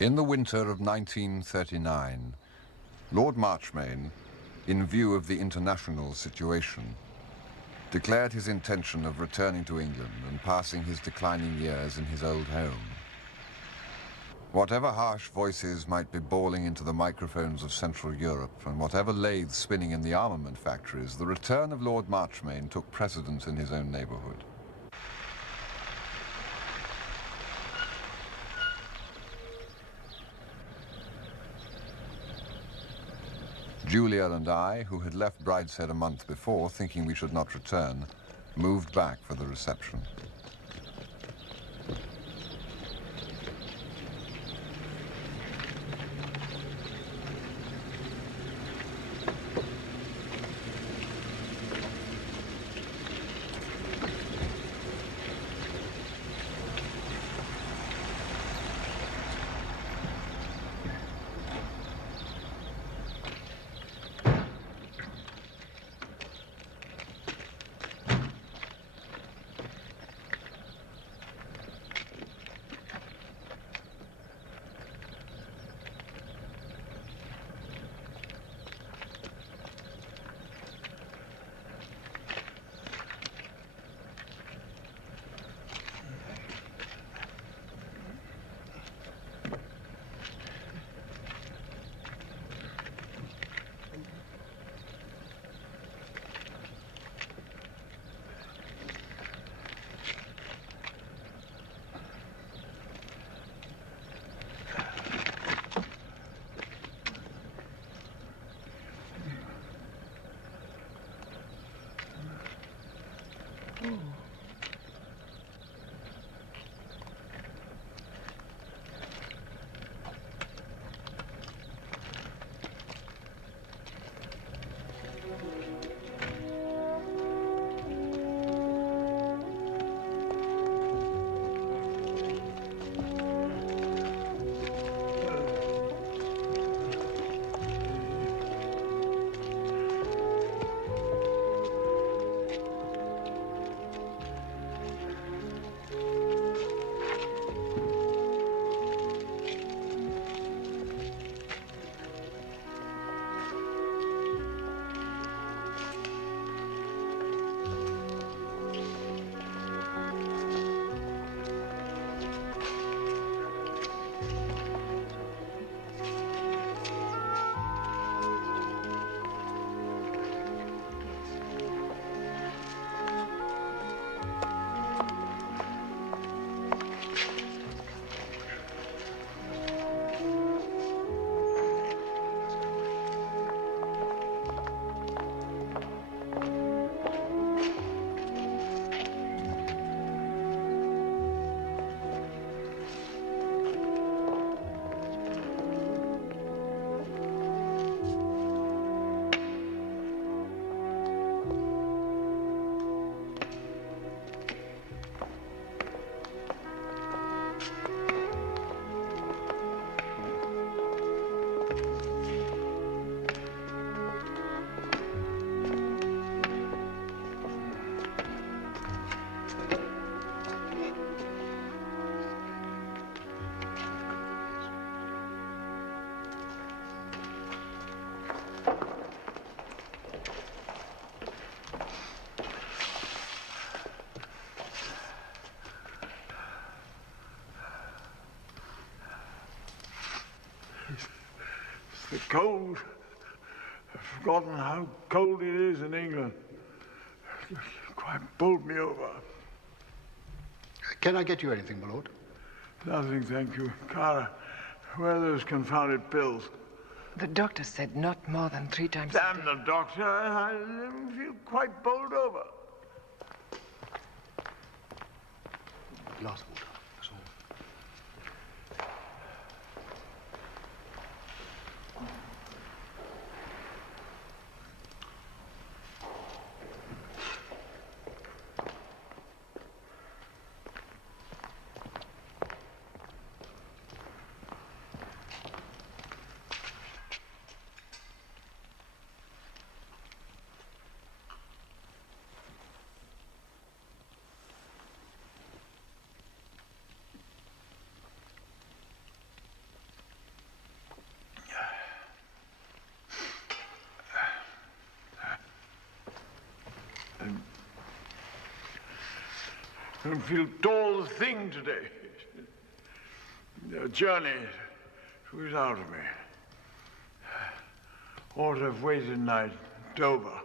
In the winter of 1939, Lord Marchmain, in view of the international situation, declared his intention of returning to England and passing his declining years in his old home. Whatever harsh voices might be bawling into the microphones of Central Europe and whatever lathes spinning in the armament factories, the return of Lord Marchmain took precedence in his own neighbourhood. Julia and I, who had left Brideshead a month before, thinking we should not return, moved back for the reception. The cold. I've forgotten how cold it is in England. It quite bowled me over. Can I get you anything, my lord? Nothing, thank you. Cara, where are those confounded pills? The doctor said not more than 3 times Damn a day. the doctor. I feel quite bowled over. Glass of water, that's all. feel tall thing today. The journey was out of me. Ought to have waited night in Dover.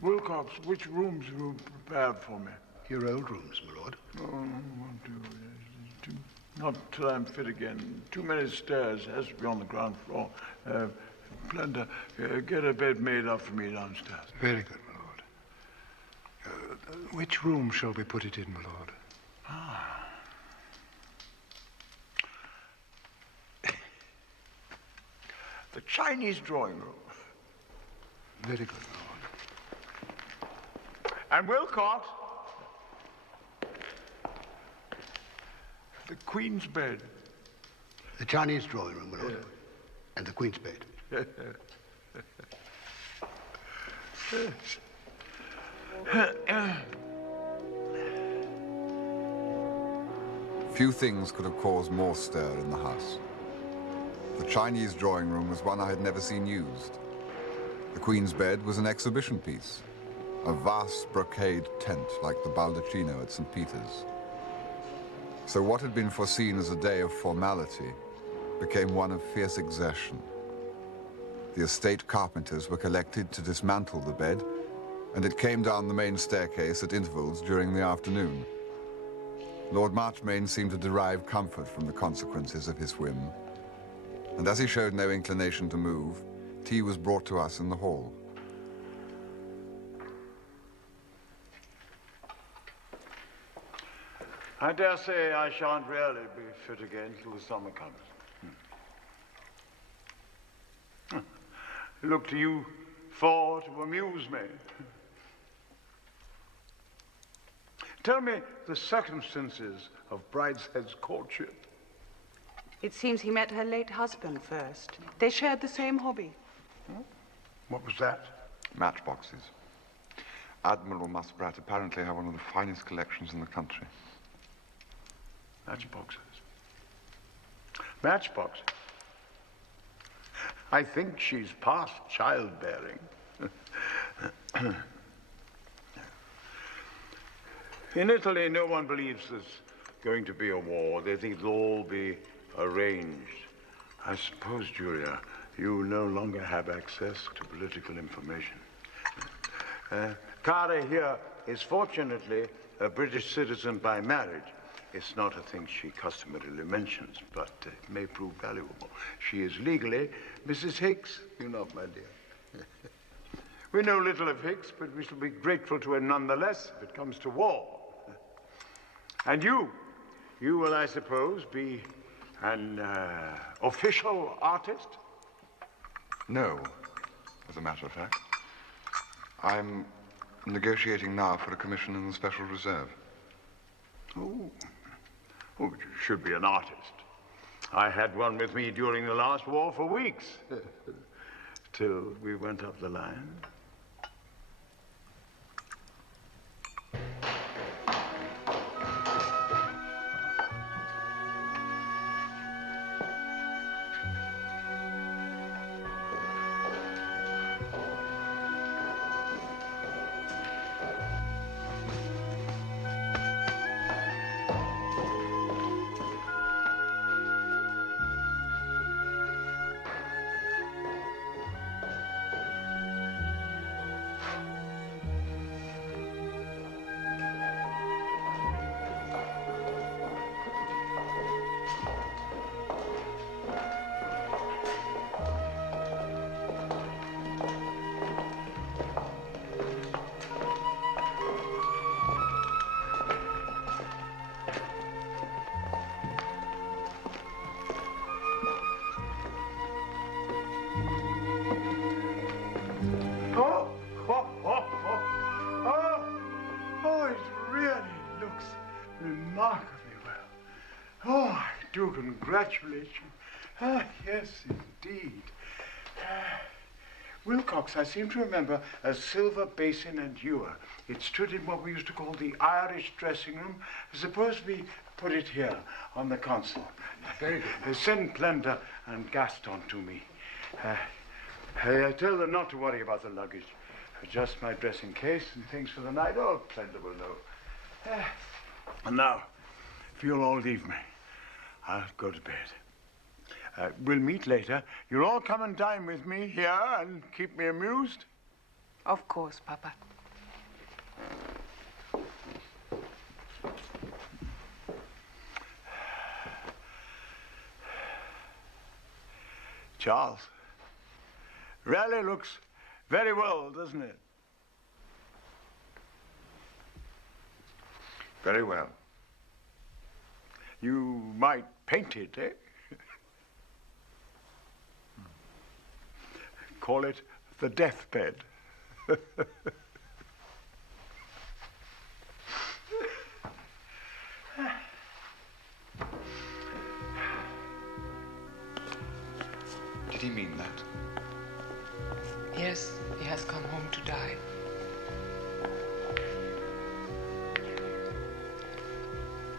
Wilcox, which rooms have you prepared for me? Your old rooms, my lord. Oh, won't do. Not till I'm fit again. Too many stairs. Has to be on the ground floor. Plender, get a bed made up for me downstairs. Very good, my lord. Which room shall we put it in, my lord? The Chinese drawing room. Very good, my lord. And Wilcox, the Queen's bed. The Chinese drawing room, my lord. Yeah. And the Queen's bed. Few things could have caused more stir in the house. The Chinese drawing room was one I had never seen used. The Queen's bed was an exhibition piece, a vast brocade tent like the baldacchino at St. Peter's. So what had been foreseen as a day of formality became one of fierce exertion. The estate carpenters were collected to dismantle the bed, and it came down the main staircase at intervals during the afternoon. Lord Marchmain seemed to derive comfort from the consequences of his whim, and as he showed no inclination to move, tea was brought to us in the hall. I dare say I shan't really be fit again till the summer comes. Look to you four to amuse me. Tell me the circumstances of Brideshead's courtship. It seems he met her late husband first. They shared the same hobby. What was that? Matchboxes. Admiral Muspratt apparently have one of the finest collections in the country. Matchboxes. Matchboxes? I think she's past childbearing. In Italy, no one believes there's going to be a war. They think it'll all be arranged. I suppose, Julia, you no longer have access to political information. Cara here is fortunately a British citizen by marriage. It's not a thing she customarily mentions, but it may prove valuable. She is legally Mrs. Hicks, you know, my dear. We know little of Hicks, but we shall be grateful to her nonetheless if it comes to war. And you will, I suppose, be an official artist? No, as a matter of fact. I'm negotiating now for a commission in the Special Reserve. Oh, but you should be an artist. I had one with me during the last war for weeks, till we went up the line. Congratulate you. Ah, yes, indeed. Wilcox, I seem to remember a silver basin and ewer. It stood in what we used to call the Irish dressing room. Suppose we put it here on the console. Very good. Send Plender and Gaston to me. Tell them not to worry about the luggage. Just my dressing case and things for the night. Oh, Plender will know And now, if you'll all leave me, I'll go to bed. We'll meet later. You'll all come and dine with me here and keep me amused. Of course, Papa. Charles, really looks very well, doesn't it? Very well. You might paint it, eh? Call it the deathbed. Did he mean that? Yes, he has come home to die.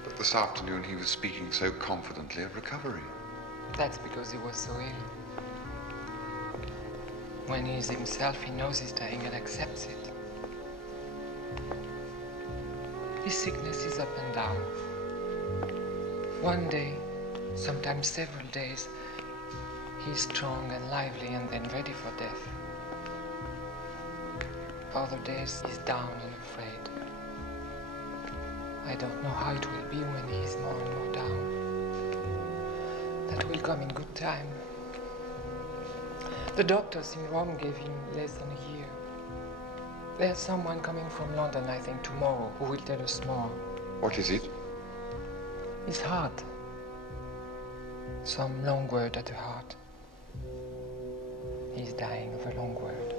But this afternoon he was speaking so confidently of recovery. That's because he was so ill. When he is himself, he knows he's dying and accepts it. His sickness is up and down. One day, sometimes several days, he's strong and lively and then ready for death. Other days, he's down and afraid. I don't know how it will be when he's more and more down. That will come in good time. The doctors in Rome gave him less than a year. There's someone coming from London, I think, tomorrow, who will tell us more. What is it? His heart. Some long word at the heart. He's dying of a long word.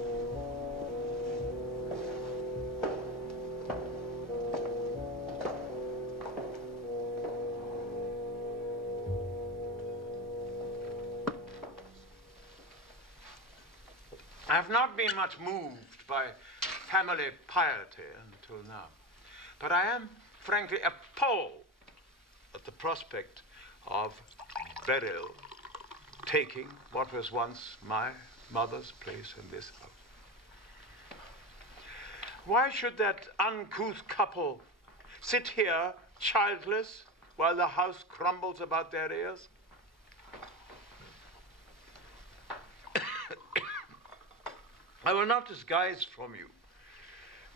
I've not been much moved by family piety until now, but I am frankly appalled at the prospect of Beryl taking what was once my mother's place in this house. Why should that uncouth couple sit here childless while the house crumbles about their ears? I will not disguise from you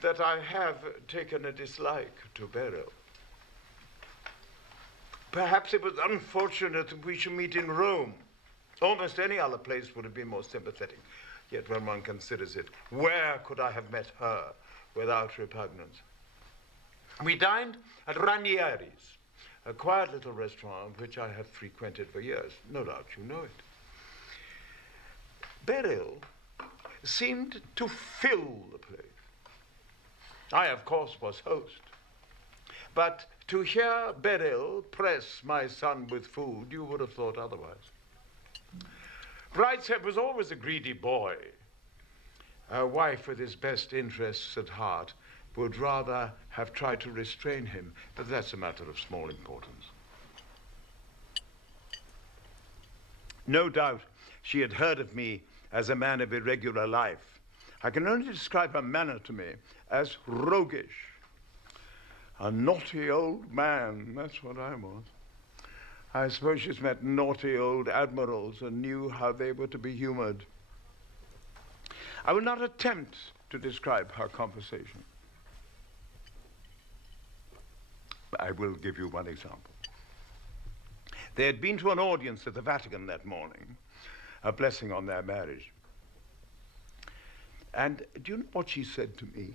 that I have taken a dislike to Beryl. Perhaps it was unfortunate that we should meet in Rome. Almost any other place would have been more sympathetic. Yet when one considers it, where could I have met her without repugnance? We dined at Ranieri's, a quiet little restaurant which I have frequented for years. No doubt you know it. Beryl seemed to fill the place. I, of course, was host. But to hear Beryl press my son with food, you would have thought otherwise. Brideshead was always a greedy boy. A wife with his best interests at heart would rather have tried to restrain him, but that's a matter of small importance. No doubt she had heard of me as a man of irregular life. I can only describe her manner to me as roguish. A naughty old man, that's what I was. I suppose she's met naughty old admirals and knew how they were to be humored. I will not attempt to describe her conversation. I will give you one example. They had been to an audience at the Vatican that morning, a blessing on their marriage. And do you know what she said to me?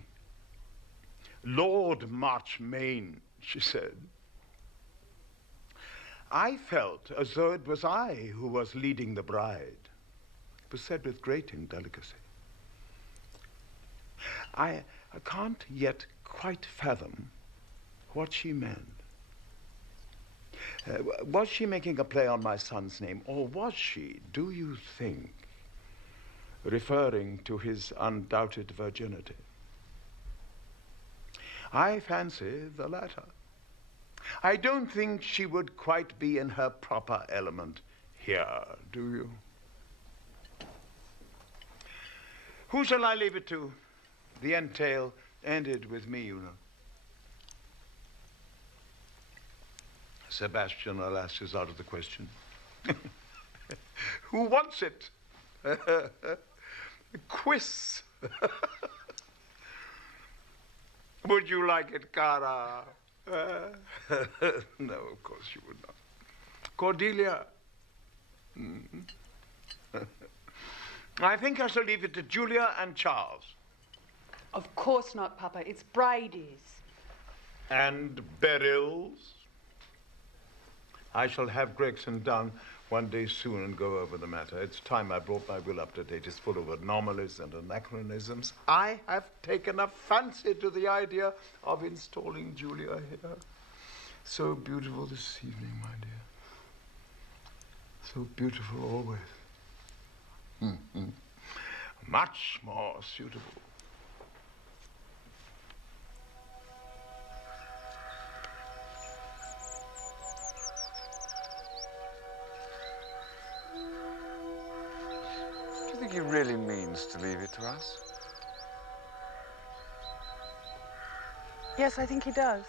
Lord Marchmain, she said. I felt as though it was I who was leading the bride. It was said with great indelicacy. I can't yet quite fathom what she meant. Was she making a play on my son's name, or was she, do you think, referring to his undoubted virginity? I fancy the latter. I don't think she would quite be in her proper element here, do you? Who shall I leave it to? The entail ended with me, you know. Sebastian, alas, is out of the question. Who wants it? A quiz. Would you like it, Cara? No, of course you would not. Cordelia? I think I shall leave it to Julia and Charles. Of course not, Papa. It's Bridie's. And Beryl's? I shall have Gregson down one day soon and go over the matter. It's time I brought my will up to date. It's full of anomalies and anachronisms. I have taken a fancy to the idea of installing Julia here. So beautiful this evening, my dear. So beautiful always. Much more suitable. Do you think he really means to leave it to us? Yes, I think he does.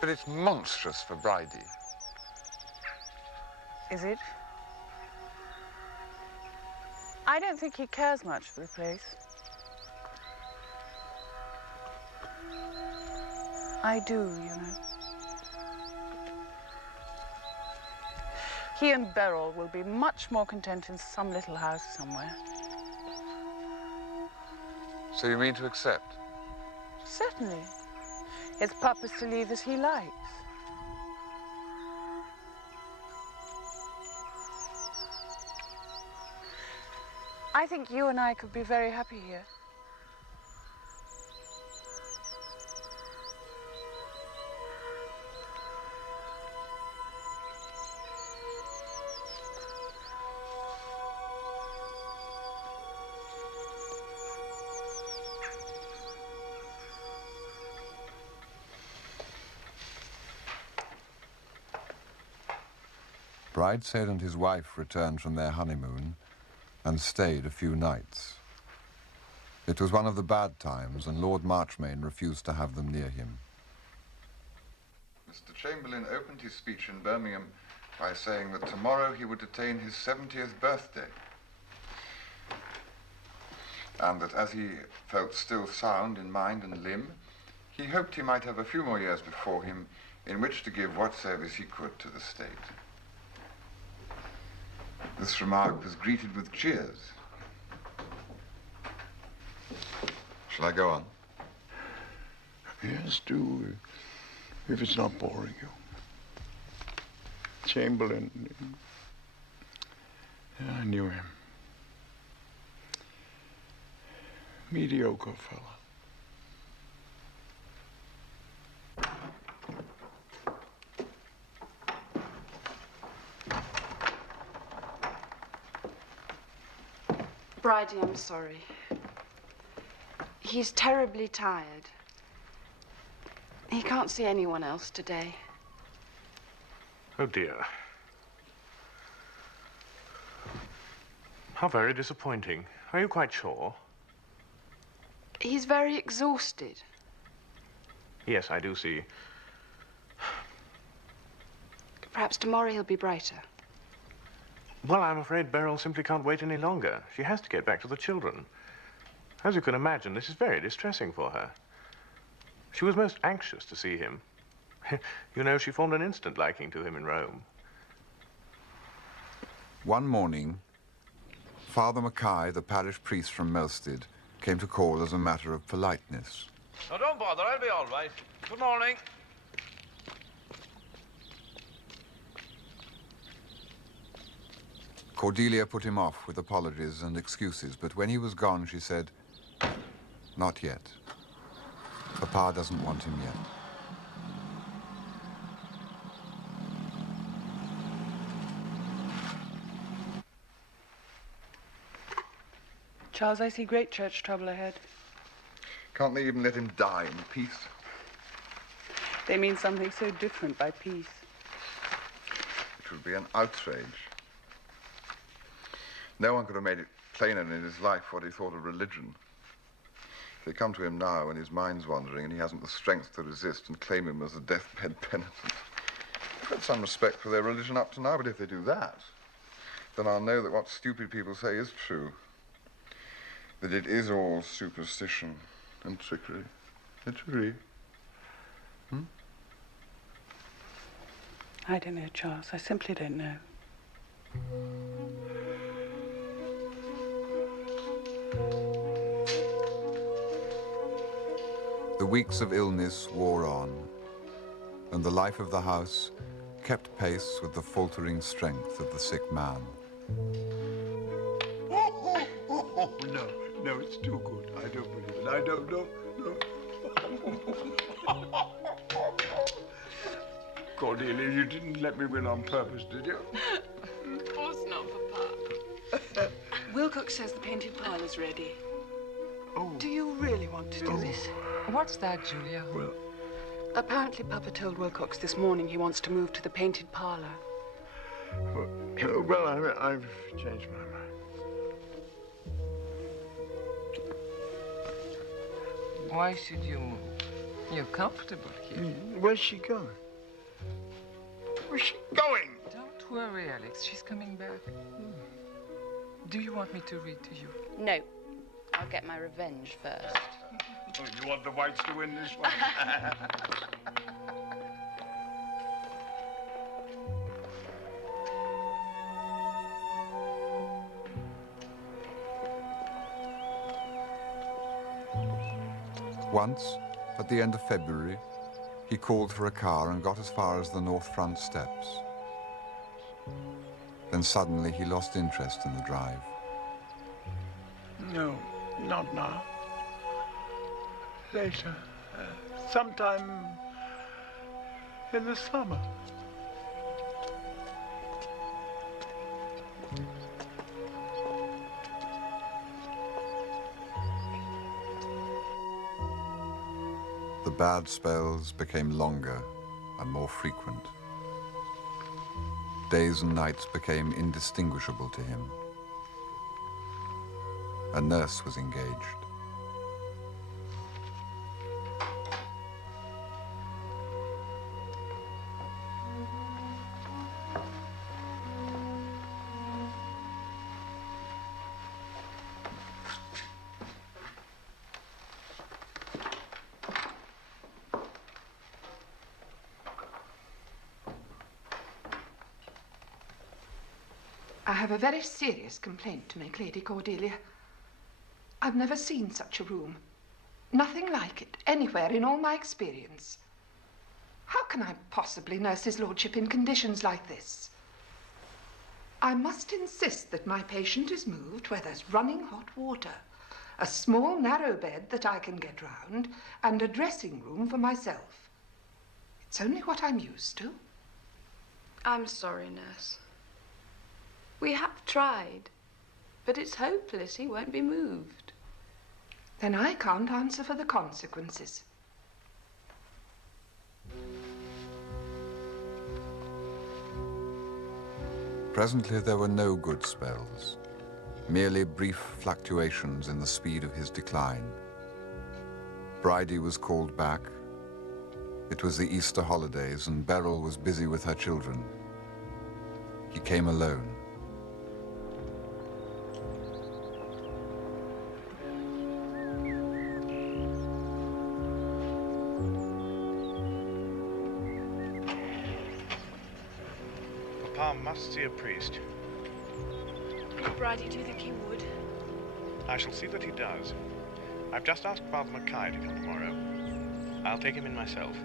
But it's monstrous for Bridie. Is it? I don't think he cares much for the place. I do, you know. He and Beryl will be much more content in some little house somewhere. So you mean to accept? Certainly. It's Papa's to leave as he likes. I think you and I could be very happy here. Brideshead and his wife returned from their honeymoon and stayed a few nights. It was one of the bad times, and Lord Marchmain refused to have them near him. Mr. Chamberlain opened his speech in Birmingham by saying that tomorrow he would attain his 70th birthday, and that as he felt still sound in mind and limb, he hoped he might have a few more years before him in which to give what service he could to the state. This remark was greeted with cheers. Shall I go on? Yes, do, if it's not boring you. Chamberlain, I knew him. Mediocre fella. Bridie, I'm sorry. He's terribly tired. He can't see anyone else today. Oh, dear. How very disappointing. Are you quite sure? He's very exhausted. Yes, I do see. Perhaps tomorrow he'll be brighter. Well, I'm afraid Beryl simply can't wait any longer. She has to get back to the children. As you can imagine, this is very distressing for her. She was most anxious to see him. You know, she formed an instant liking to him in Rome. One morning, Father Mackay, the parish priest from Melstead, came to call as a matter of politeness. Oh, don't bother, I'll be all right. Good morning. Cordelia put him off with apologies and excuses, but when he was gone, she said, "Not yet. Papa doesn't want him yet." Charles, I see great church trouble ahead. Can't they even let him die in peace? They mean something so different by peace. It would be an outrage. No one could have made it plainer in his life what he thought of religion. They come to him now when his mind's wandering and he hasn't the strength to resist and claim him as a deathbed penitent. I've had some respect for their religion up to now, but if they do that, then I'll know that what stupid people say is true. That it is all superstition and trickery. Trickery. I don't know, Charles. I simply don't know. The weeks of illness wore on, and the life of the house kept pace with the faltering strength of the sick man. No, it's too good. I don't believe it. I don't know. No. Cordelia, you didn't let me win on purpose, did you? Of course not, Papa. Wilcox says the painted parlour's ready. Oh. Do you really want to do this? What's that, Julia? Well, Apparently, Papa told Wilcox this morning he wants to move to the painted parlour. I've changed my mind. Why should you move? You're comfortable here. Where's she going? Where's she going? Don't worry, Alex. She's coming back. Do you want me to read to you? No. I'll get my revenge first. Oh, you want the whites to win this one? Once, at the end of February, he called for a car and got as far as the north front steps. Then suddenly he lost interest in the drive. No, not now. Later. Sometime in the summer. The bad spells became longer and more frequent. Days and nights became indistinguishable to him. A nurse was engaged. I have a very serious complaint to make, Lady Cordelia. I've never seen such a room. Nothing like it, anywhere in all my experience. How can I possibly nurse his lordship in conditions like this? I must insist that my patient is moved where there's running hot water, a small narrow bed that I can get round, and a dressing room for myself. It's only what I'm used to. I'm sorry, nurse. We have tried, but it's hopeless. He won't be moved. Then I can't answer for the consequences. Presently there were no good spells, merely brief fluctuations in the speed of his decline. Bridie was called back. It was the Easter holidays and Beryl was busy with her children. He came alone. Papa must see a priest. Did Bridie do you think he would? I shall see that he does. I've just asked Father Mackay to come tomorrow. I'll take him in myself.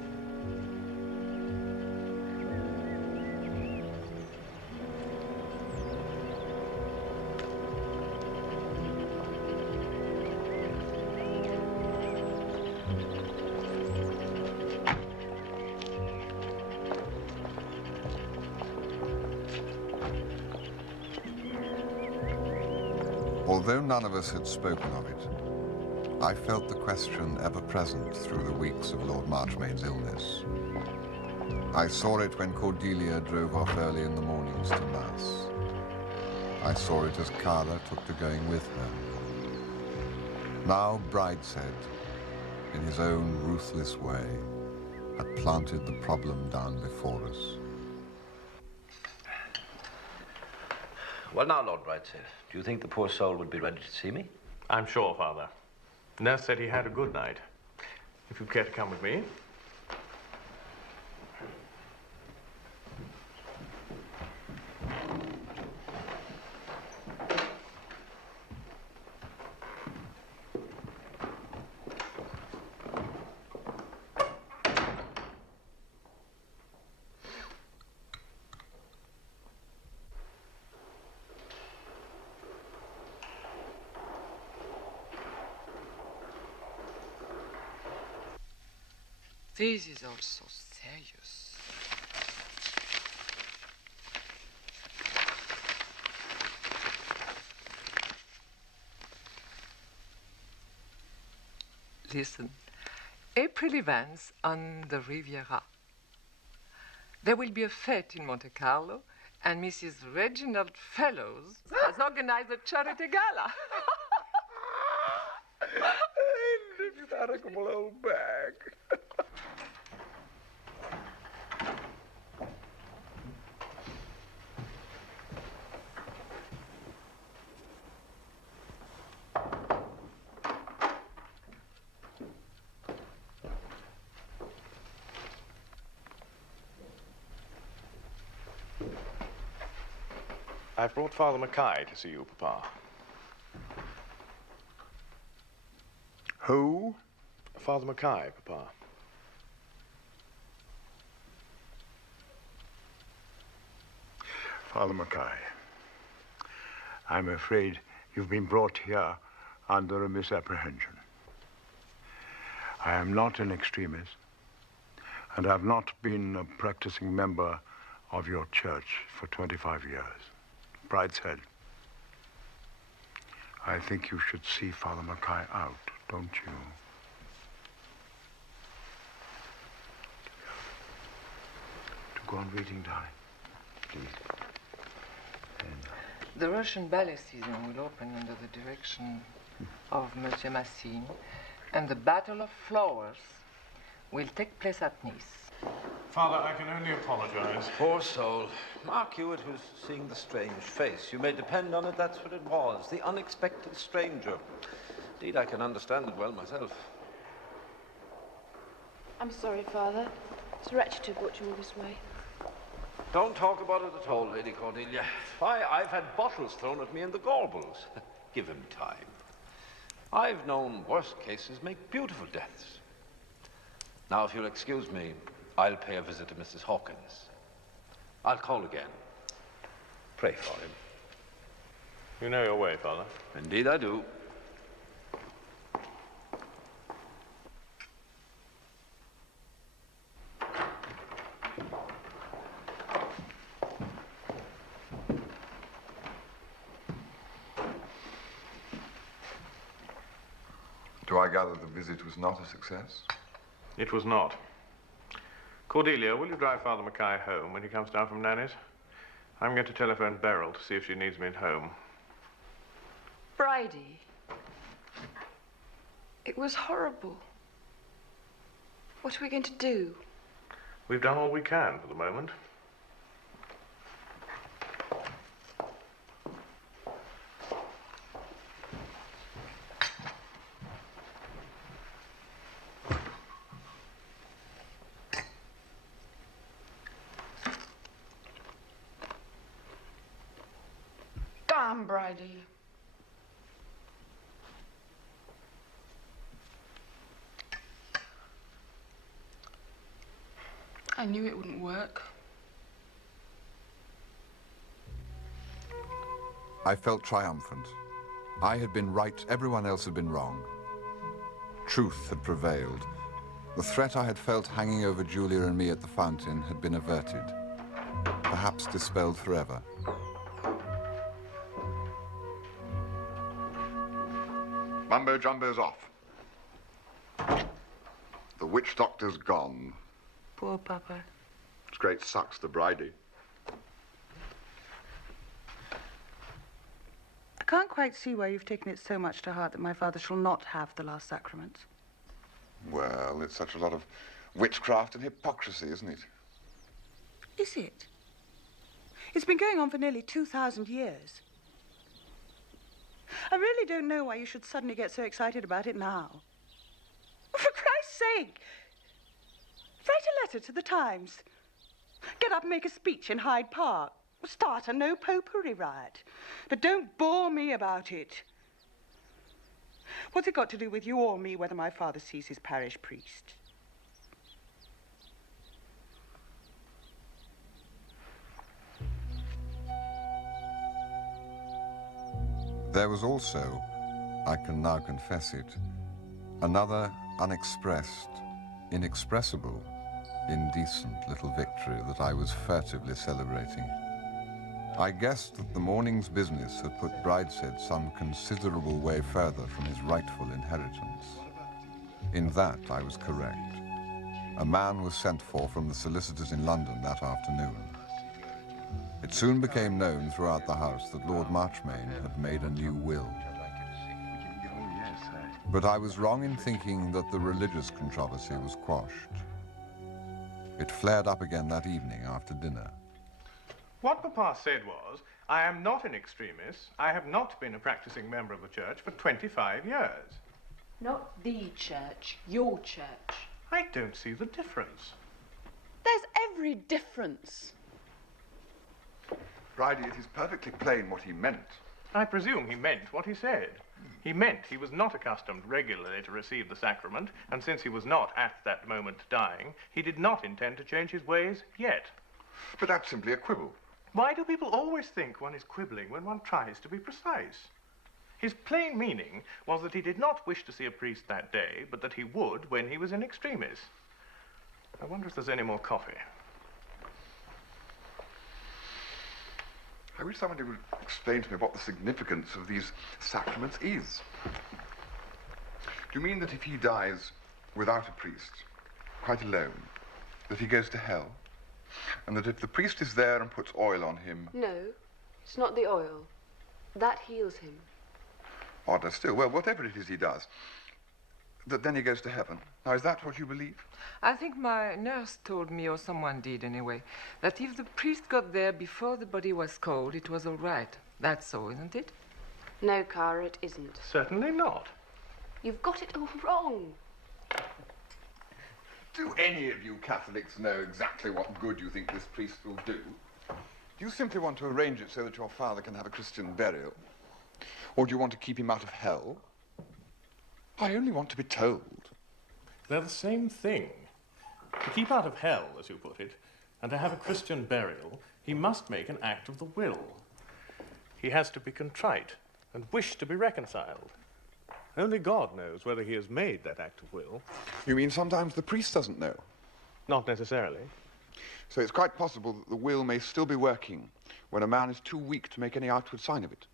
Although none of us had spoken of it, I felt the question ever present through the weeks of Lord Marchmain's illness. I saw it when Cordelia drove off early in the mornings to Mass. I saw it as Carla took to going with her. Now Brideshead, in his own ruthless way, had planted the problem down before us. Well, now, Lord Brideshead, do you think the poor soul would be ready to see me? I'm sure, Father. Nurse said he had a good night. If you'd care to come with me. This is all so serious. Listen, April events on the Riviera. There will be a fete in Monte Carlo, and Mrs. Reginald Fellows has organized a charity gala. Indefatigable old bag. I've brought Father Mackay to see you, Papa. Who? Father Mackay, Papa. Father Mackay, I'm afraid you've been brought here under a misapprehension. I am not an extremist, and I've not been a practicing member of your church for 25 years. Brideshead, I think you should see Father Mackay out, don't you? To go on reading, darling, please. The Russian ballet season will open under the direction of Monsieur Massine, and the Battle of Flowers will take place at Nice. Father, I can only apologize. Poor soul. Mark you, it was seeing the strange face. You may depend on it, that's what it was. The unexpected stranger. Indeed, I can understand it well myself. I'm sorry, Father. It's wretched to have brought you all this way. Don't talk about it at all, Lady Cordelia. Why, I've had bottles thrown at me in the Gorbals. Give him time. I've known worse cases make beautiful deaths. Now, if you'll excuse me, I'll pay a visit to Mrs. Hawkins. I'll call again. Pray for him. You know your way, Father. Indeed I do. Do I gather the visit was not a success? It was not. Cordelia, will you drive Father Mackay home when he comes down from Nanny's? I'm going to telephone Beryl to see if she needs me at home. Bridie. It was horrible. What are we going to do? We've done all we can for the moment. Damn, Bridie. I knew it wouldn't work. I felt triumphant. I had been right, everyone else had been wrong. Truth had prevailed. The threat I had felt hanging over Julia and me at the fountain had been averted, perhaps dispelled forever. Mumbo Jumbo's off. The witch doctor's gone. Poor Papa. It's great sucks to Bridie. can't quite see why you've taken it so much to heart that my father shall not have the last sacrament. Well, it's such a lot of witchcraft and hypocrisy, isn't it? Is it? It's been going on for nearly 2,000 years. I really don't know why you should suddenly get so excited about it now. For Christ's sake, write a letter to the Times. Get up and make a speech in Hyde Park. Start a no popery riot. But don't bore me about it. What's it got to do with you or me whether my father sees his parish priest? There was also, I can now confess it, another unexpressed, inexpressible, indecent little victory that I was furtively celebrating. I guessed that the morning's business had put Brideshead some considerable way further from his rightful inheritance. In that I was correct. A man was sent for from the solicitors in London that afternoon. It soon became known throughout the house that Lord Marchmain had made a new will. But I was wrong in thinking that the religious controversy was quashed. It flared up again that evening after dinner. What Papa said was, I am not an extremist. I have not been a practicing member of the church for 25 years. Not the church, your church. I don't see the difference. There's every difference. Bridie, it is perfectly plain what he meant. I presume he meant what he said. He meant he was not accustomed regularly to receive the sacrament, and since he was not at that moment dying, he did not intend to change his ways yet. But that's simply a quibble. Why do people always think one is quibbling when one tries to be precise? His plain meaning was that he did not wish to see a priest that day, but that he would when he was in extremis. I wonder if there's any more coffee. I wish somebody would explain to me what the significance of these sacraments is. Do you mean that if he dies without a priest, quite alone, that he goes to hell? And that if the priest is there and puts oil on him... No, it's not the oil. That heals him. Odder still. Well, whatever it is he does, that then he goes to heaven. Now, is that what you believe? I think my nurse told me, or someone did anyway, that if the priest got there before the body was cold, it was all right. That's so, isn't it? No, Cara, it isn't. Certainly not. You've got it all wrong. Do any of you Catholics know exactly what good you think this priest will do? Do you simply want to arrange it so that your father can have a Christian burial? Or do you want to keep him out of hell? I only want to be told. They're the same thing. To keep out of hell, as you put it, and to have a Christian burial, he must make an act of the will. He has to be contrite and wish to be reconciled. Only God knows whether he has made that act of will. You mean sometimes the priest doesn't know? Not necessarily. So it's quite possible that the will may still be working when a man is too weak to make any outward sign of it.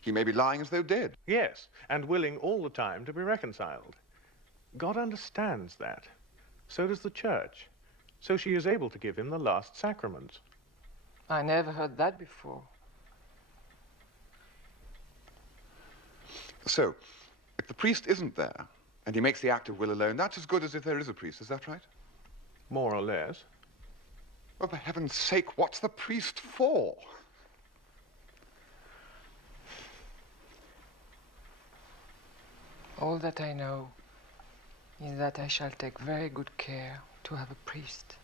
He may be lying as though dead. Yes, and willing all the time to be reconciled. God understands that. So does the church. So she is able to give him the last sacrament. I never heard that before. So, if the priest isn't there, and he makes the act of will alone, that's as good as if there is a priest, is that right? More or less. Well, for heaven's sake, what's the priest for? All that I know is that I shall take very good care to have a priest.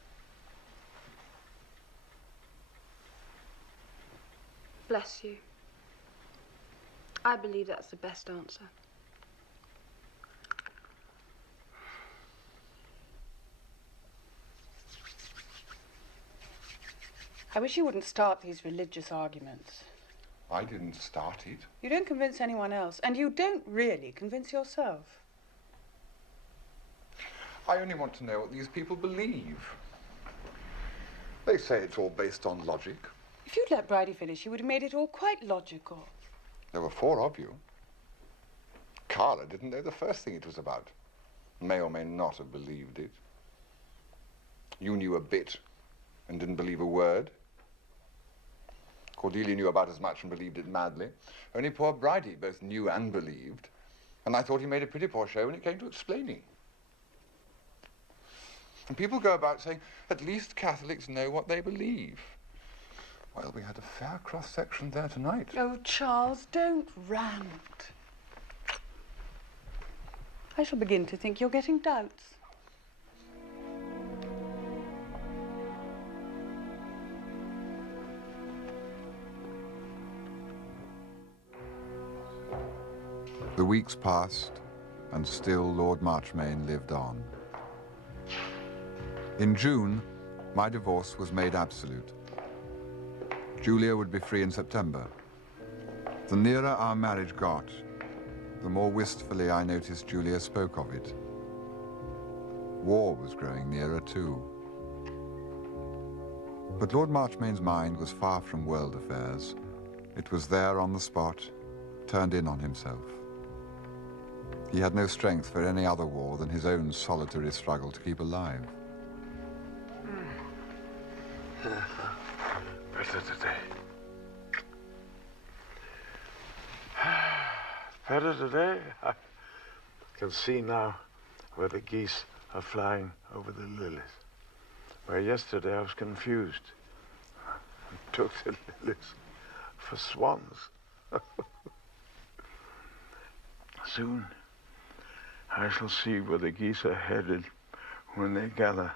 Bless you. I believe that's the best answer. I wish you wouldn't start these religious arguments. I didn't start it. You don't convince anyone else, and you don't really convince yourself. I only want to know what these people believe. They say it's all based on logic. If you'd let Bridie finish, you would have made it all quite logical. There were 4 of you. Cara didn't know the first thing it was about. May or may not have believed it. You knew a bit and didn't believe a word. Of Cordelia knew about as much and believed it madly. Only poor Bridie both knew and believed. And I thought he made a pretty poor show when it came to explaining. And people go about saying, at least Catholics know what they believe. Well, we had a fair cross-section there tonight. Oh, Charles, don't rant. I shall begin to think you're getting doubts. The weeks passed, and still Lord Marchmain lived on. In June, my divorce was made absolute. Julia would be free in September. The nearer our marriage got, the more wistfully I noticed Julia spoke of it. War was growing nearer too. But Lord Marchmain's mind was far from world affairs. It was there on the spot, turned in on himself. He had no strength for any other war than his own solitary struggle to keep alive. Better today. Better today. I can see now where the geese are flying over the lilies. Where yesterday I was confused and took the lilies for swans. Soon I shall see where the geese are headed when they gather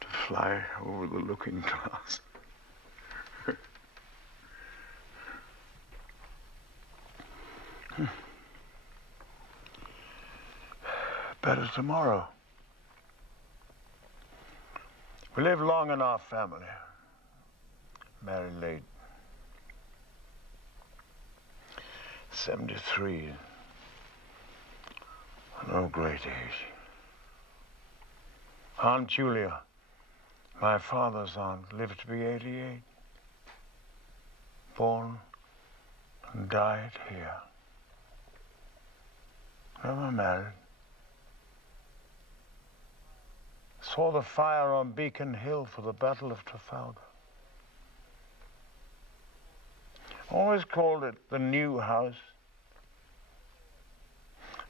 to fly over the looking glass. Better tomorrow. We live long in our family. Married late. 73. No great age. Aunt Julia, my father's aunt, lived to be 88. Born and died here. Never married. Saw the fire on Beacon Hill for the Battle of Trafalgar. Always called it the new house.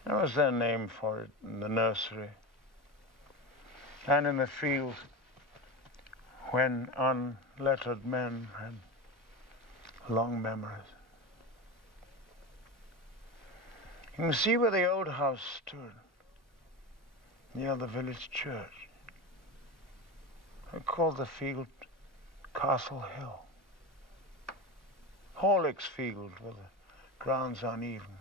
That was their name for it in the nursery and in the fields when unlettered men had long memories. You can see where the old house stood, near the village church. I called the field Castle Hill. Horlick's field, where the ground's uneven,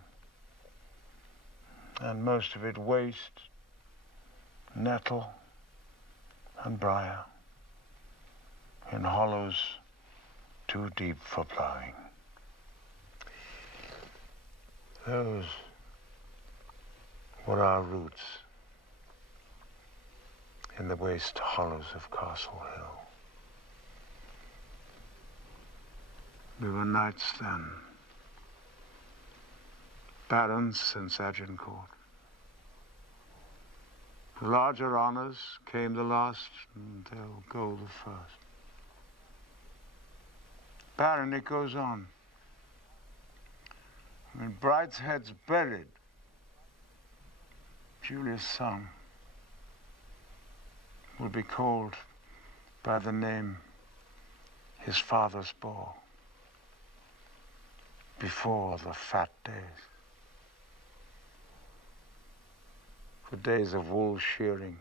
and most of it waste, nettle, and briar, in hollows too deep for plowing. Those were our roots in the waste hollows of Castle Hill. We were knights then, barons since Agincourt. The larger honors came the last, and they'll go the first. Baron, it goes on. When Brideshead's buried, Julia's son will be called by the name his fathers bore before the fat days. The days of wool shearing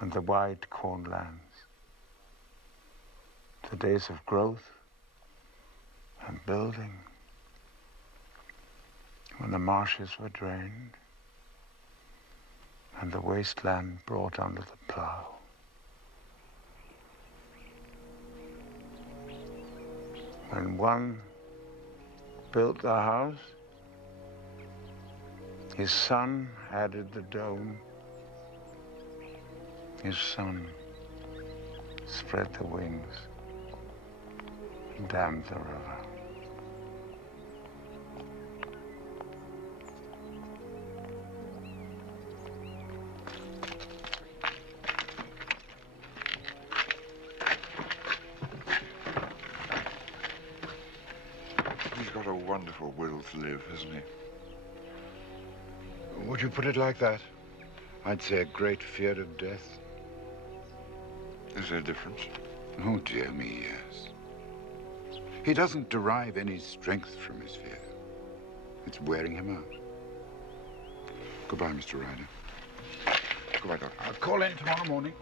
and the wide cornlands. The days of growth and building, when the marshes were drained and the wasteland brought under the plough. When one built the house, his son added the dome. His son spread the wings, dammed the river. will to live, isn't he? Would you put it like that? I'd say a great fear of death. Is there a difference? Oh, dear me, yes. He doesn't derive any strength from his fear. It's wearing him out. Goodbye, Mr. Ryder. Goodbye, Doctor. I'll call in tomorrow morning.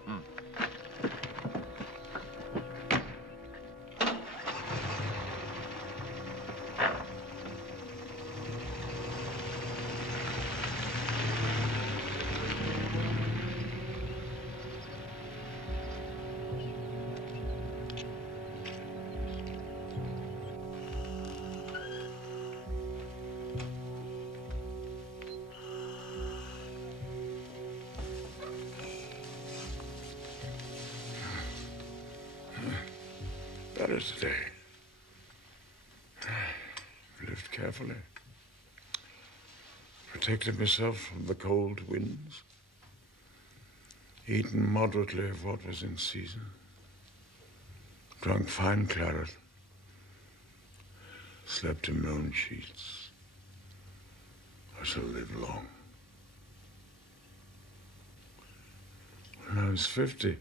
Better today. Lived carefully. Protected myself from the cold winds. Eaten moderately of what was in season. Drunk fine claret. Slept in my own sheets. I shall live long. When I was 50,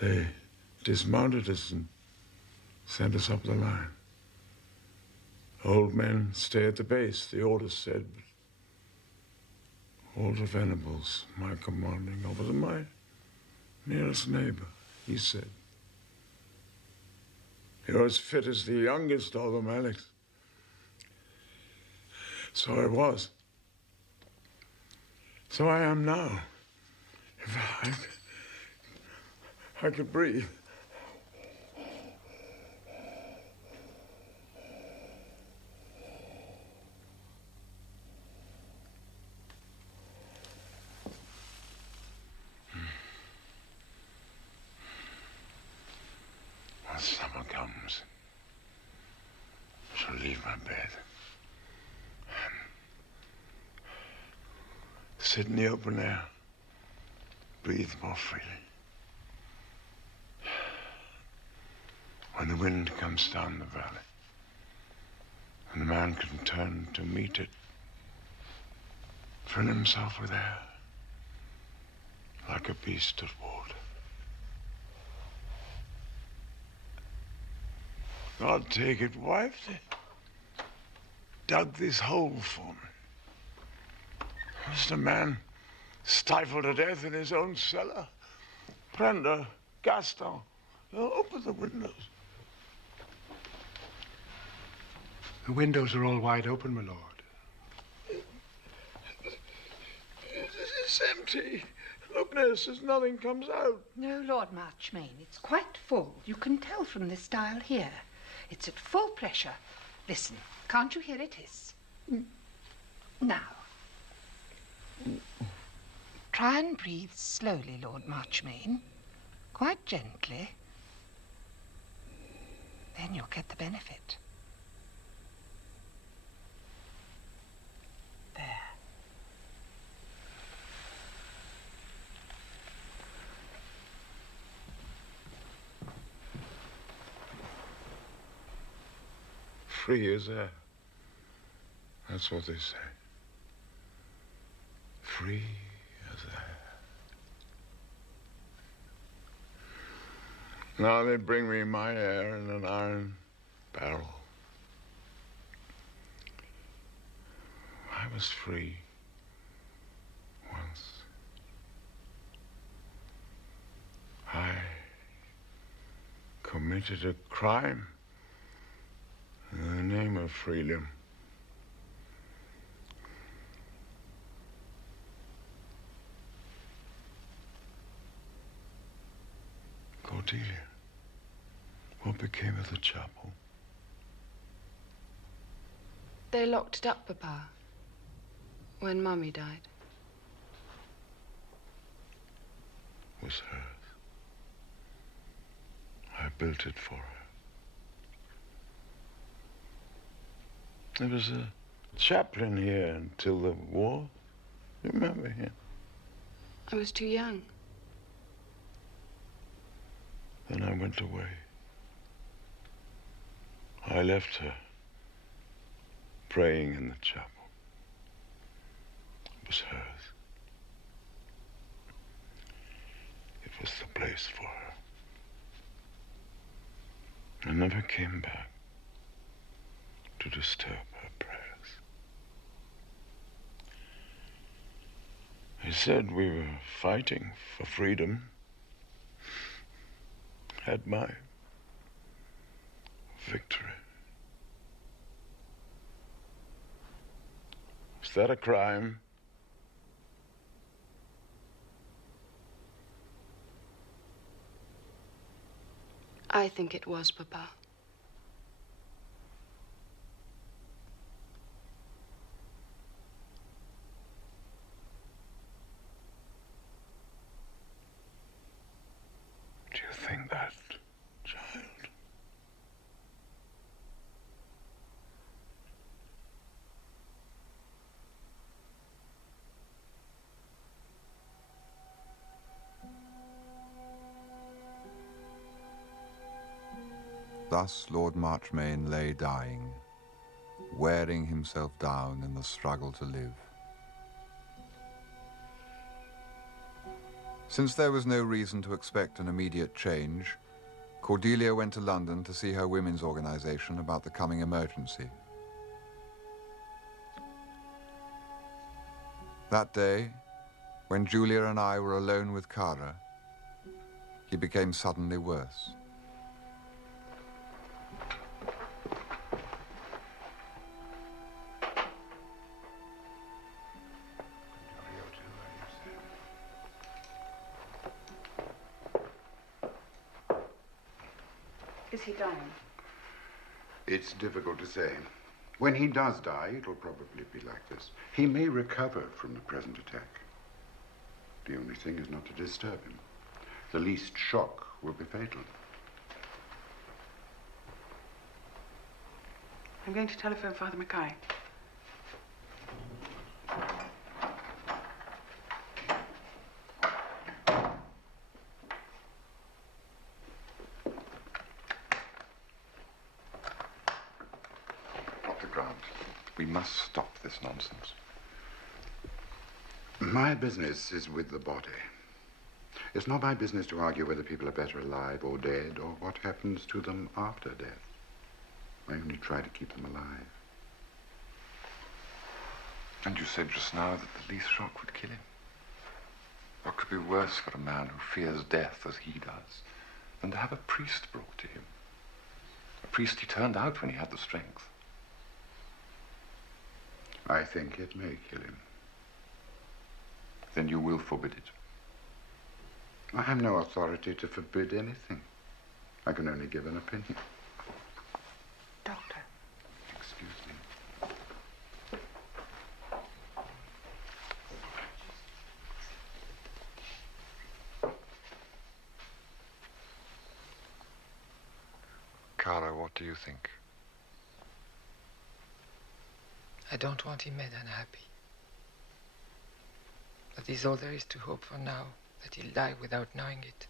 they dismounted us and sent us up the line. Old men stay at the base, the orders said. Walter Venables, my commanding officer, my nearest neighbor, he said. You're as fit as the youngest of them, Alex. So I was. So I am now. If I could breathe. When summer comes, I shall leave my bed and sit in the open air, breathe more freely. When the wind comes down the valley, and the man can turn to meet it, fill himself with air, like a beast of water. God take it, wife, they dug this hole for me. Just a man stifled to death in his own cellar. Prender, Gaston, open the windows. The windows are all wide open, my lord. It's empty. Look, nurse, nothing comes out. No, Lord Marchmain, it's quite full. You can tell from this dial here. It's at full pressure. Listen, can't you hear it hiss? Now. Try and breathe slowly, Lord Marchmain. Quite gently. Then you'll get the benefit. There. Free as air. That's what they say. Free as air. Now they bring me my air in an iron barrel. I was free once. I committed a crime in the name of freedom. Cordelia, what became of the chapel? They locked it up, Papa, when Mummy died. It was hers. I built it for her. There was a chaplain here until the war. You remember him? I was too young. Then I went away. I left her praying in the chapel. It was hers. It was the place for her. I never came back to disturb her prayers. He said we were fighting for freedom. Had my victory. Is that a crime? I think it was, Papa. Do you think that, child? Thus Lord Marchmain lay dying, wearing himself down in the struggle to live. Since there was no reason to expect an immediate change, Cordelia went to London to see her women's organization about the coming emergency. That day, when Julia and I were alone with Kara, he became suddenly worse. Is he dying? It's difficult to say. When he does die, it'll probably be like this. He may recover from the present attack. The only thing is not to disturb him. The least shock will be fatal. I'm going to telephone Father Mackay. We must stop this nonsense. My business is with the body. It's not my business to argue whether people are better alive or dead or what happens to them after death. I only try to keep them alive. And you said just now that the least shock would kill him. What could be worse for a man who fears death as he does than to have a priest brought to him? A priest he turned out when he had the strength. I think it may kill him. Then you will forbid it. I have no authority to forbid anything. I can only give an opinion. Doctor. Excuse me. Kara, what do you think? I don't want him made unhappy. That is all there is to hope for now, that he'll die without knowing it.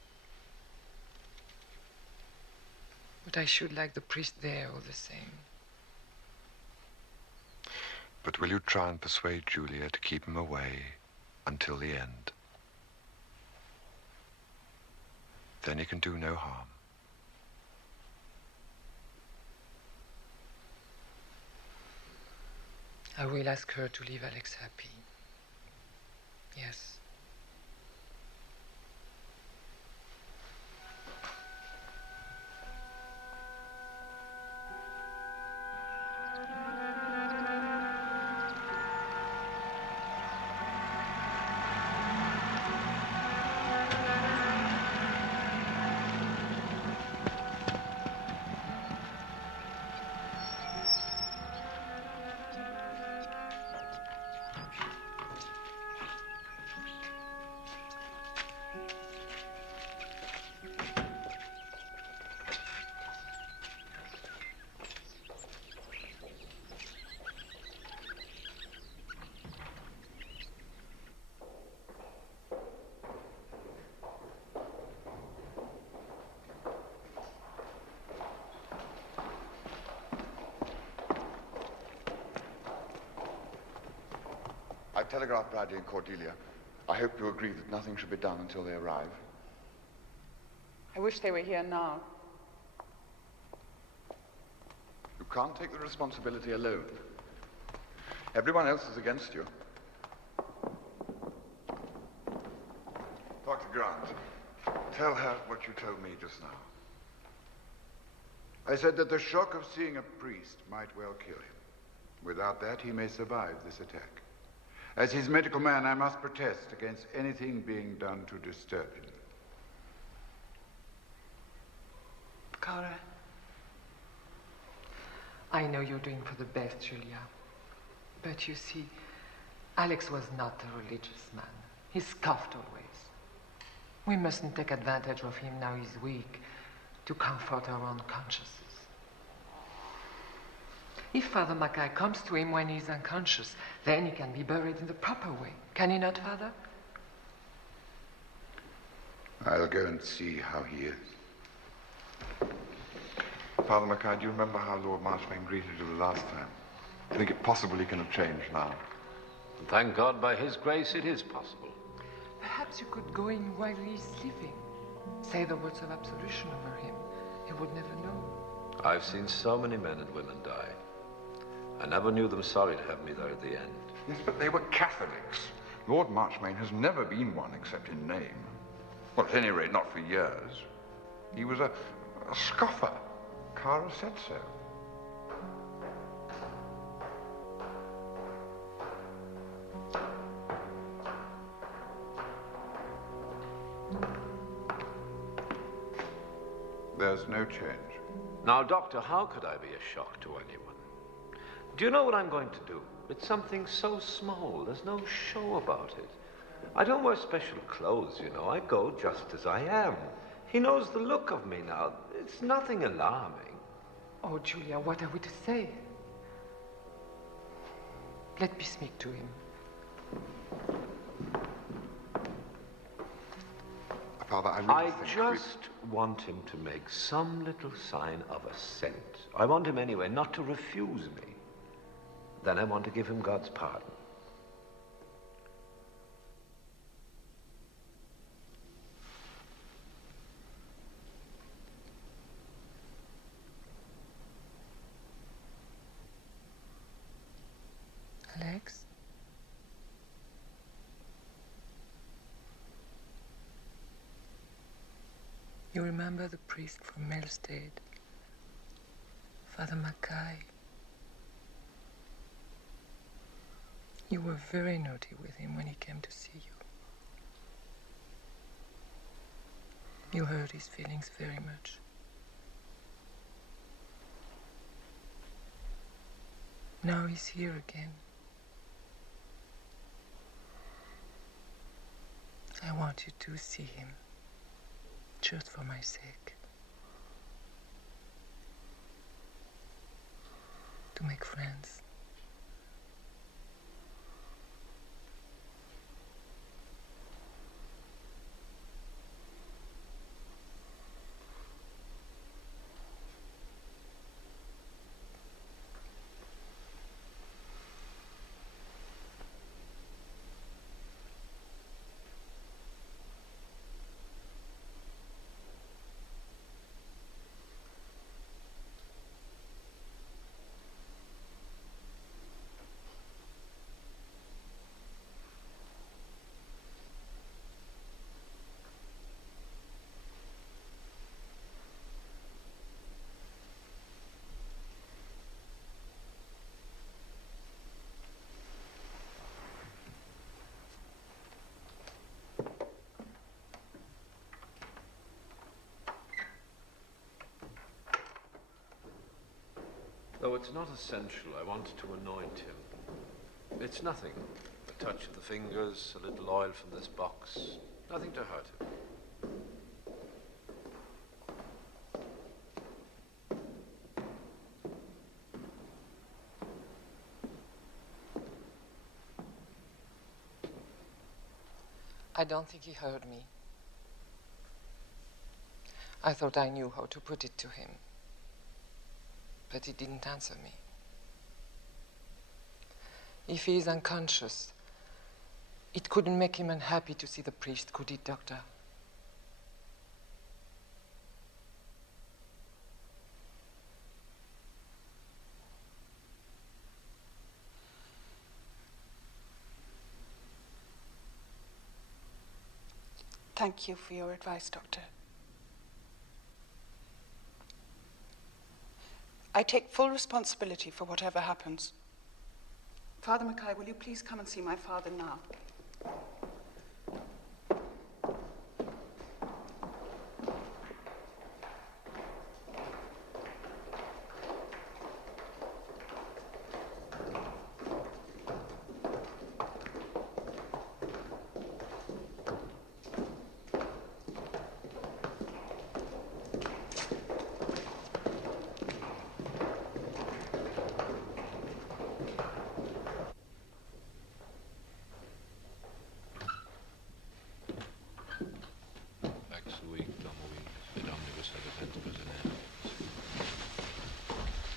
But I should like the priest there all the same. But will you try and persuade Julia to keep him away until the end? Then he can do no harm. I will ask her to leave Alex happy. Yes. telegraphed Bradley and Cordelia. I hope you agree that nothing should be done until they arrive. I wish they were here now. You can't take the responsibility alone. Everyone else is against you. Dr. Grant, tell her what you told me just now. I said that the shock of seeing a priest might well kill him. Without that, he may survive this attack. As his medical man, I must protest against anything being done to disturb him. Cara. I know you're doing for the best, Julia. But you see, Alex was not a religious man. He scoffed always. We mustn't take advantage of him now he's weak to comfort our own consciences. If Father Mackay comes to him when he's unconscious, then he can be buried in the proper way. Can he not, Father? I'll go and see how he is. Father Mackay, do you remember how Lord Marchmain greeted you the last time? Do you think it possible he can have changed now? And thank God, by his grace, it is possible. Perhaps you could go in while he's sleeping. Say the words of absolution over him. He would never know. I've seen so many men and women die. I never knew them sorry to have me there at the end. Yes, but they were Catholics. Lord Marchmain has never been one except in name. Well, at any rate, not for years. He was a scoffer. Cara said so. There's no change. Now, Doctor, how could I be a shock to anyone? Do you know what I'm going to do? It's something so small. There's no show about it. I don't wear special clothes, you know. I go just as I am. He knows the look of me now. It's nothing alarming. Oh, Julia, what are we to say? Let me speak to him. Father, I just want him to make some little sign of assent. I want him anyway not to refuse me. Then I want to give him God's pardon. Alex? You remember the priest from Melstead, Father Mackay? You were very naughty with him when he came to see you. You hurt his feelings very much. Now he's here again. I want you to see him, just for my sake. To make friends. Though it's not essential, I wanted to anoint him. It's nothing. A touch of the fingers, a little oil from this box. Nothing to hurt him. I don't think he heard me. I thought I knew how to put it to him. But he didn't answer me. If he is unconscious, It couldn't make him unhappy to see the priest, could it, Doctor? Thank you for your advice, Doctor. I take full responsibility for whatever happens. Father Mackay, will you please come and see my father now?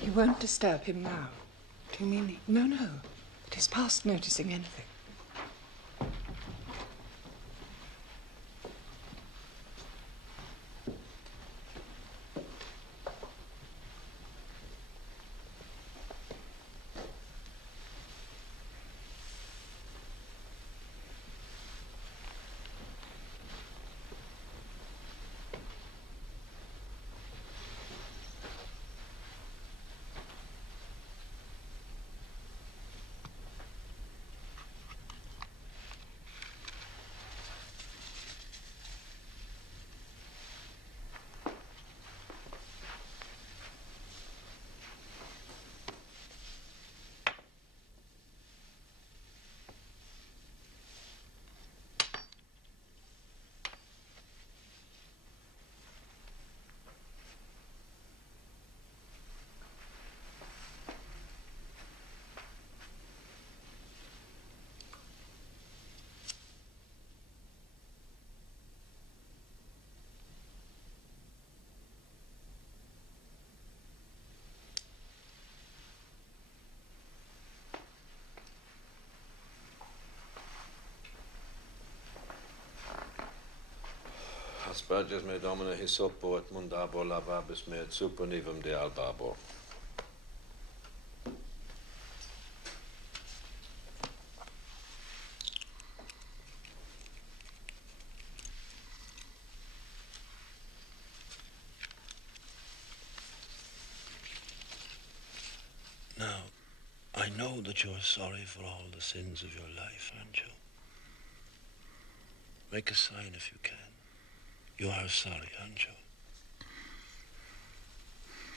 You won't disturb him now. Do you mean it? No, no. It is past noticing anything. Asperges me domine hisopo et mundabo lavabis me et supernivum de albabo. Now, I know that you are sorry for all the sins of your life, aren't you? Make a sign if you can. You are sorry, aren't you?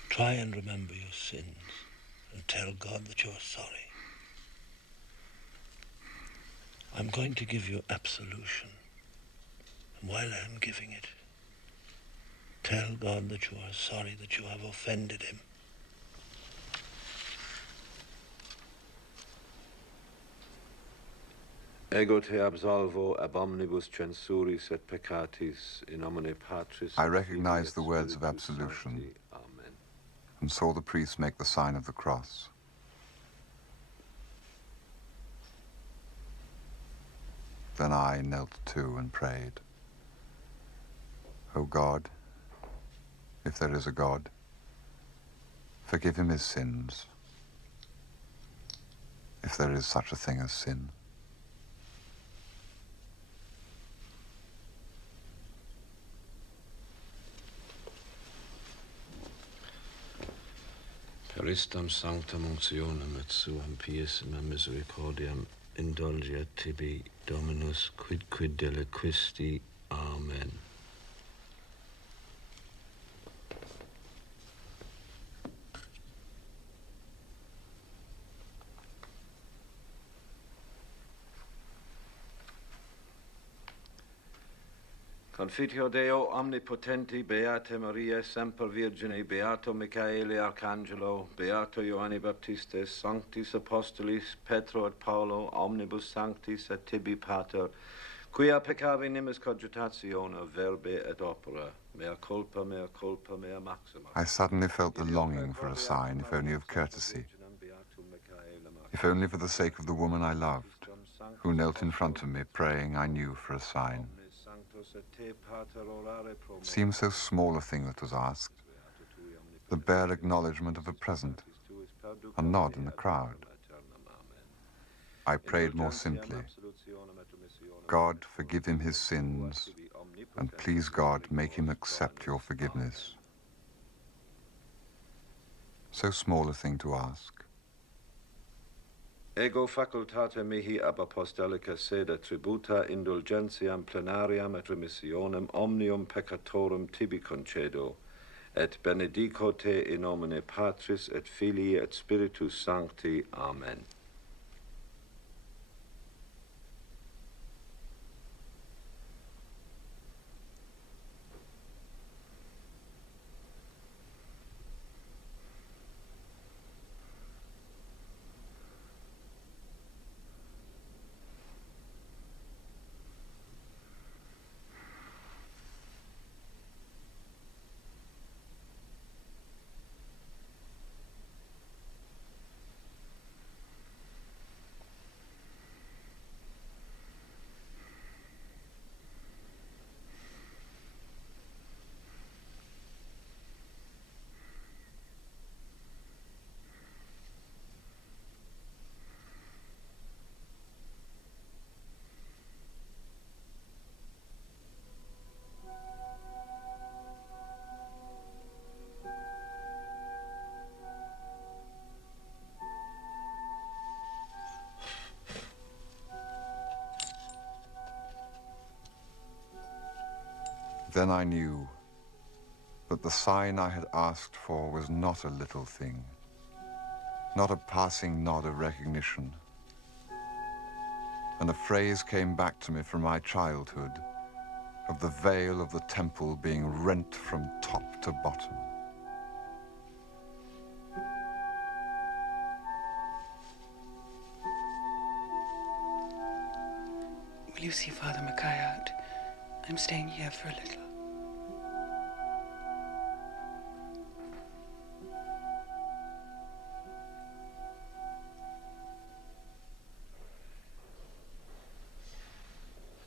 Try and remember your sins and tell God that you are sorry. I'm going to give you absolution. And while I'm giving it, tell God that you are sorry that you have offended him. Ego te absolvo ab omnibus censuris et peccatis in nomine Patris. I recognized the words of absolution and saw the priest make the sign of the cross. Then I knelt too and prayed. O God, if there is a God, forgive him his sins, if there is such a thing as sin. Per istam sanctam unctionem et suam piissima misericordiam indulget tibi, Dominus, quid deliquisti. Amen. Confitio Deo omnipotenti, Beate Maria, semper Virgine, Beato Michaele Arcangelo, Beato Ioanni Baptistes, Sanctis Apostolis, Petro et Paulo, omnibus sanctis et tibi pater, quia peccavi nimis cogitatione, verbe et opera, mea culpa, mea maxima. I suddenly felt the longing for a sign, if only of courtesy, if only for the sake of the woman I loved. who knelt in front of me praying I knew for a sign. It seemed so small a thing that was asked, the bare acknowledgement of a present, a nod in the crowd. I prayed more simply, God, forgive him his sins, and please God, make him accept your forgiveness. So small a thing to ask. Ego facultate mihi ab apostolica sede tributa indulgentiam plenariam et remissionem omnium peccatorum tibi concedo, et benedico te in nomine Patris et Filii et Spiritus Sancti. Amen. Then I knew that the sign I had asked for was not a little thing, not a passing nod of recognition. And a phrase came back to me from my childhood of the veil of the temple being rent from top to bottom. Will you see Father Mackay out? I'm staying here for a little.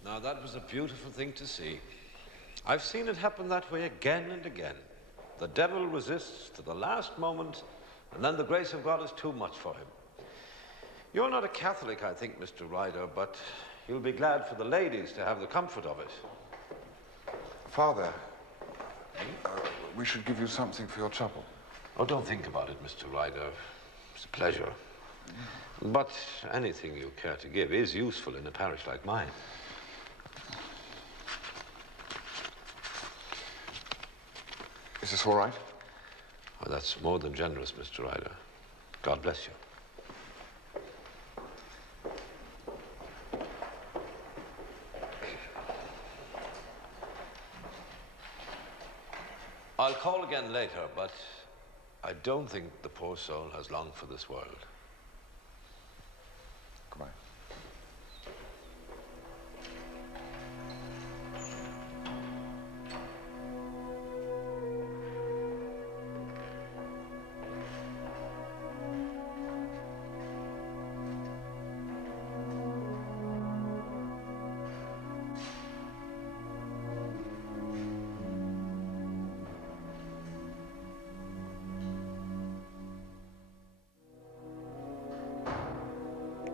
Now that was a beautiful thing to see. I've seen it happen that way again and again. The devil resists to the last moment, and then the grace of God is too much for him. You're not a Catholic, I think, Mr. Ryder, but you'll be glad for the ladies to have the comfort of it. Father, we should give you something for your trouble. Oh, don't think about it, Mr. Ryder. It's a pleasure. But anything you care to give is useful in a parish like mine. Is this all right? Well, that's more than generous, Mr. Ryder. God bless you. I'll call again later, but I don't think the poor soul has long for this world. Goodbye.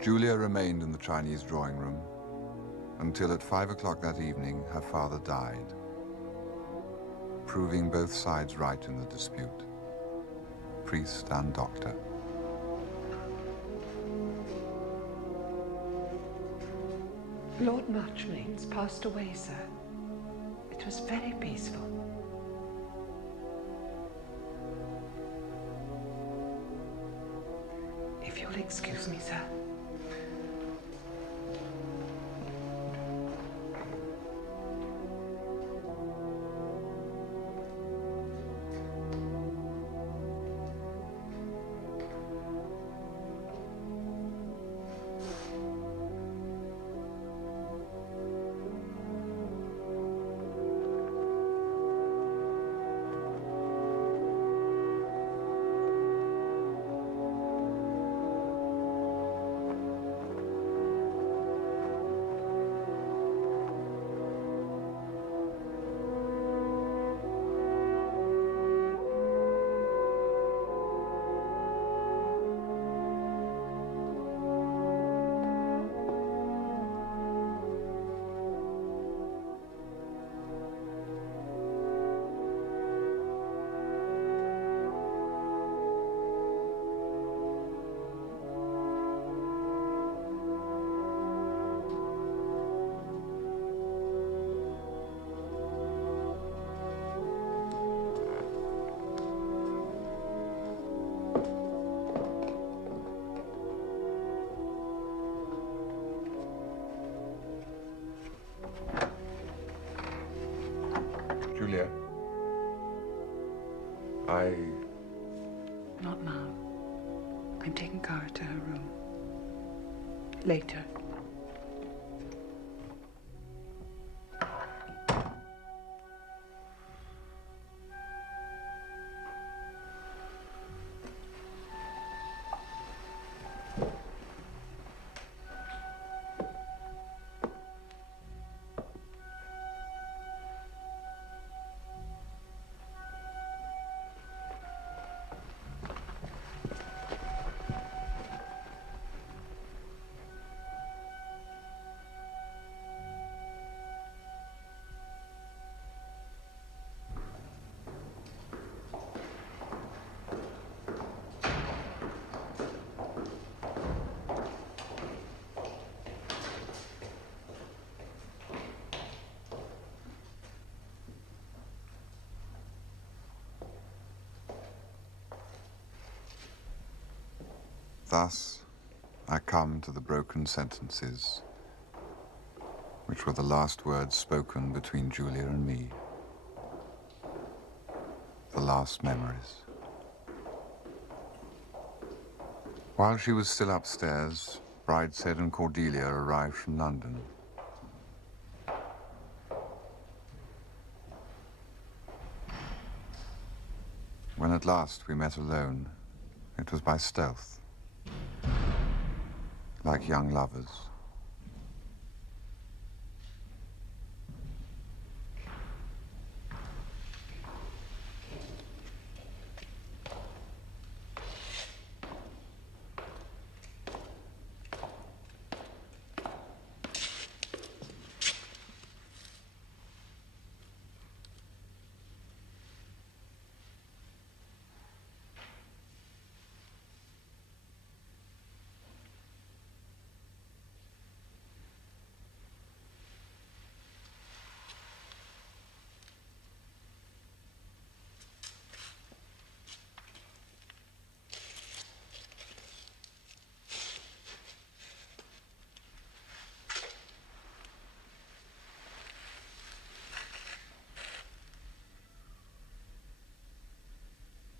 Julia remained in the Chinese drawing room until at 5 o'clock that evening her father died, proving both sides right in the dispute, priest and doctor. Lord Marchmain's passed away, sir. It was very peaceful. If you'll excuse me, sir. Julia, Not now. I'm taking Cara to her room. Later. Thus, I come to the broken sentences, which were the last words spoken between Julia and me. The last memories. While she was still upstairs, Brideshead and Cordelia arrived from London. When at last we met alone, it was by stealth, like young lovers.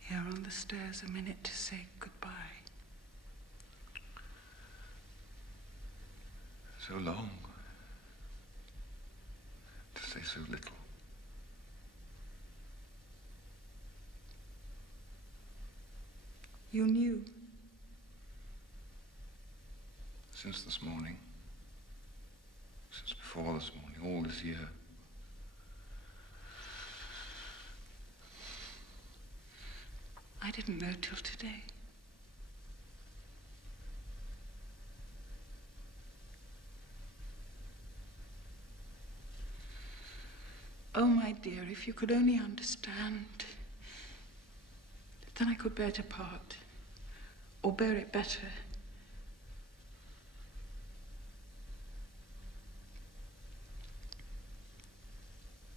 Here on the stairs a minute to say goodbye. so long to say so little. You knew? Since this morning. Since before this morning, all this year. I didn't know till today. Oh, my dear, if you could only understand, then I could bear to part, or bear it better.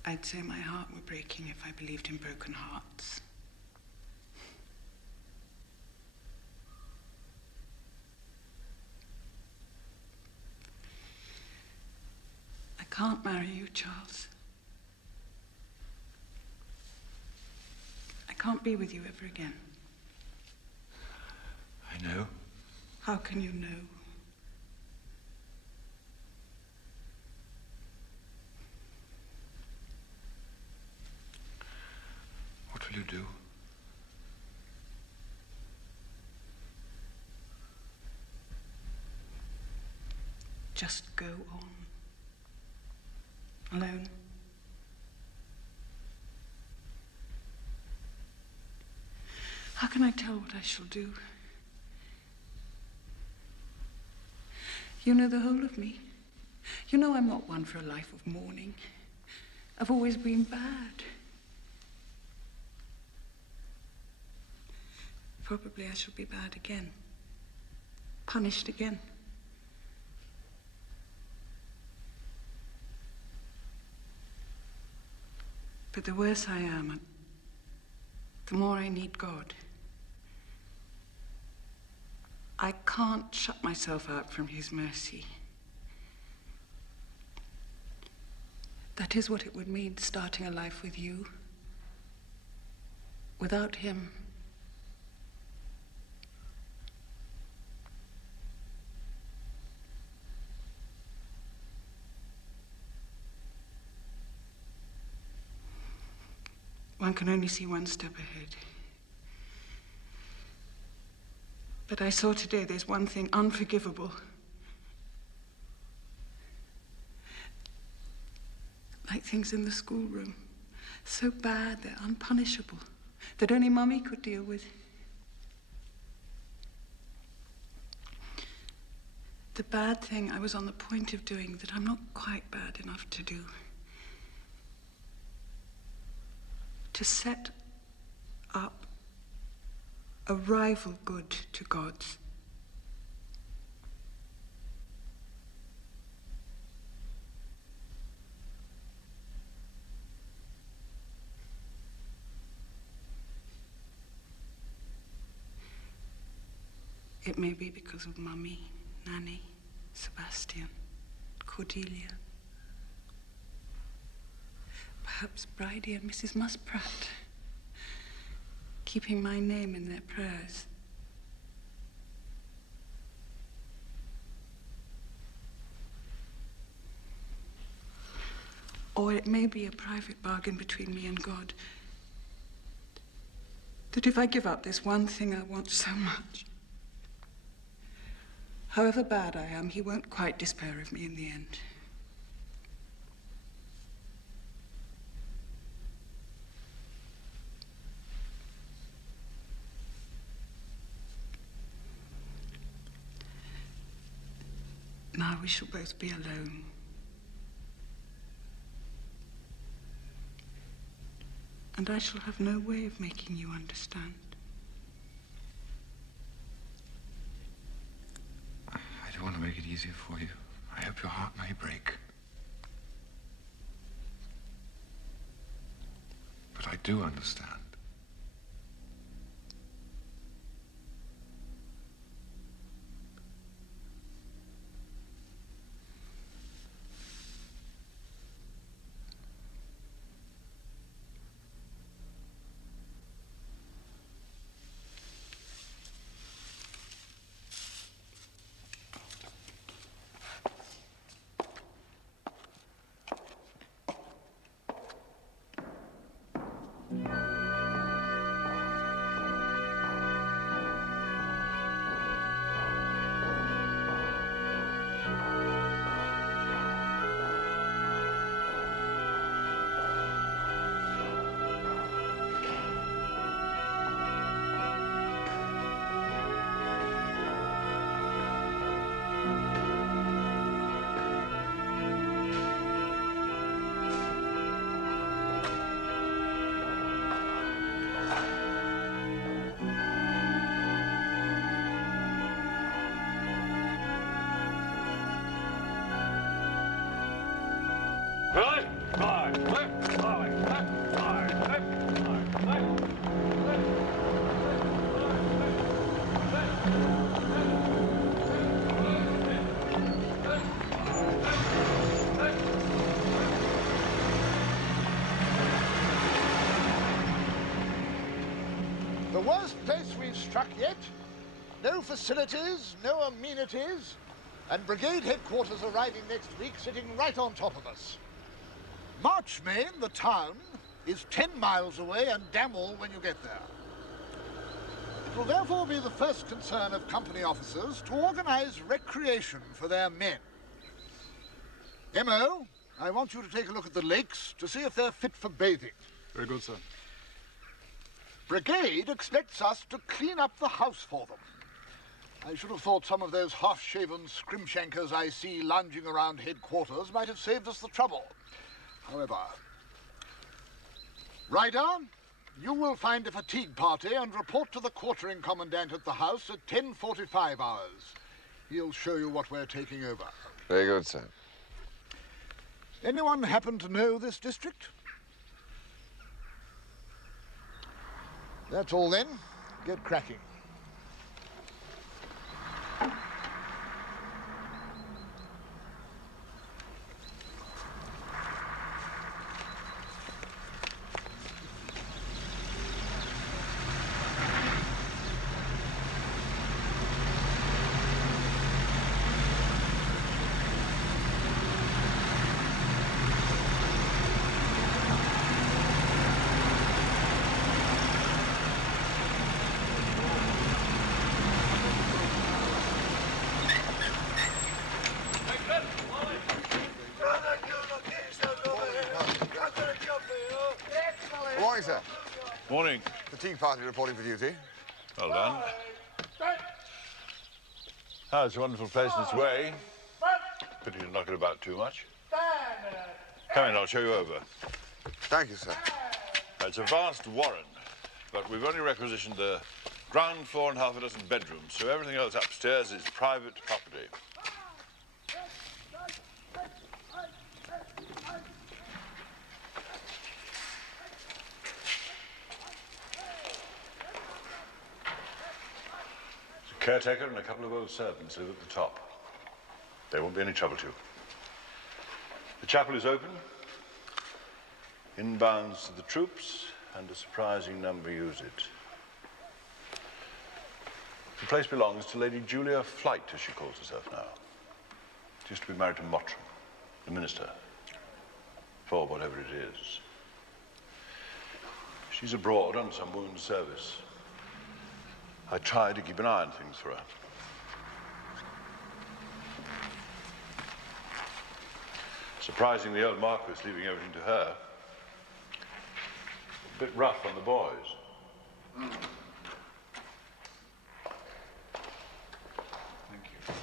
I'd say my heart were breaking if I believed in broken hearts. I can't marry you, Charles. I can't be with you ever again. I know. How can you know? What will you do? Just go on. Alone. How can I tell what I shall do? You know the whole of me. You know I'm not one for a life of mourning. I've always been bad. Probably I shall be bad again. Punished again. But the worse I am, the more I need God. I can't shut myself out from his mercy. That is what it would mean, starting a life with you. Without him. One can only see one step ahead. But I saw today there's one thing unforgivable. Like things in the schoolroom. So bad, they're unpunishable. That only Mummy could deal with. The bad thing I was on the point of doing that I'm not quite bad enough to do. To set up a rival good to God's. It may be because of Mummy, Nanny, Sebastian, Cordelia. Perhaps Bridie and Mrs. Muspratt, keeping my name in their prayers. Or it may be a private bargain between me and God. That if I give up this one thing I want so much, however bad I am, he won't quite despair of me in the end. Now we shall both be alone. And I shall have no way of making you understand. I do want to make it easier for you. I hope your heart may break. But I do understand. The worst place we've struck yet. No facilities, no amenities, and brigade headquarters arriving next week, sitting right on top of us. Marchmain, the town, is 10 miles away and damn all when you get there. It will therefore be the first concern of company officers to organize recreation for their men. M.O., I want you to take a look at the lakes to see if they're fit for bathing. Very good, sir. Brigade expects us to clean up the house for them. I should have thought some of those half-shaven scrimshankers I see lounging around headquarters might have saved us the trouble. However, Ryder, you will find a fatigue party and report to the quartering commandant at the house at 10:45 hours. He'll show you what we're taking over. Very good, sir. Anyone happen to know this district? That's all then. Get cracking. Morning, sir. Morning. The tea party reporting for duty. Well done. Ah, it's a wonderful place in its way. Pity to knock it about too much. Come in, I'll show you over. Thank you, sir. It's a vast warren, but we've only requisitioned the ground floor and half a dozen bedrooms, so everything else upstairs is private property. The caretaker and a couple of old servants live at the top. There won't be any trouble to you. The chapel is open. Inbounds to the troops, and a surprising number use it. The place belongs to Lady Julia Flight, as she calls herself now. She used to be married to Mottram, the minister, for whatever it is. She's abroad on some women's service. I try to keep an eye on things for her. Surprising the old Marquis leaving everything to her. A bit rough on the boys. Thank you.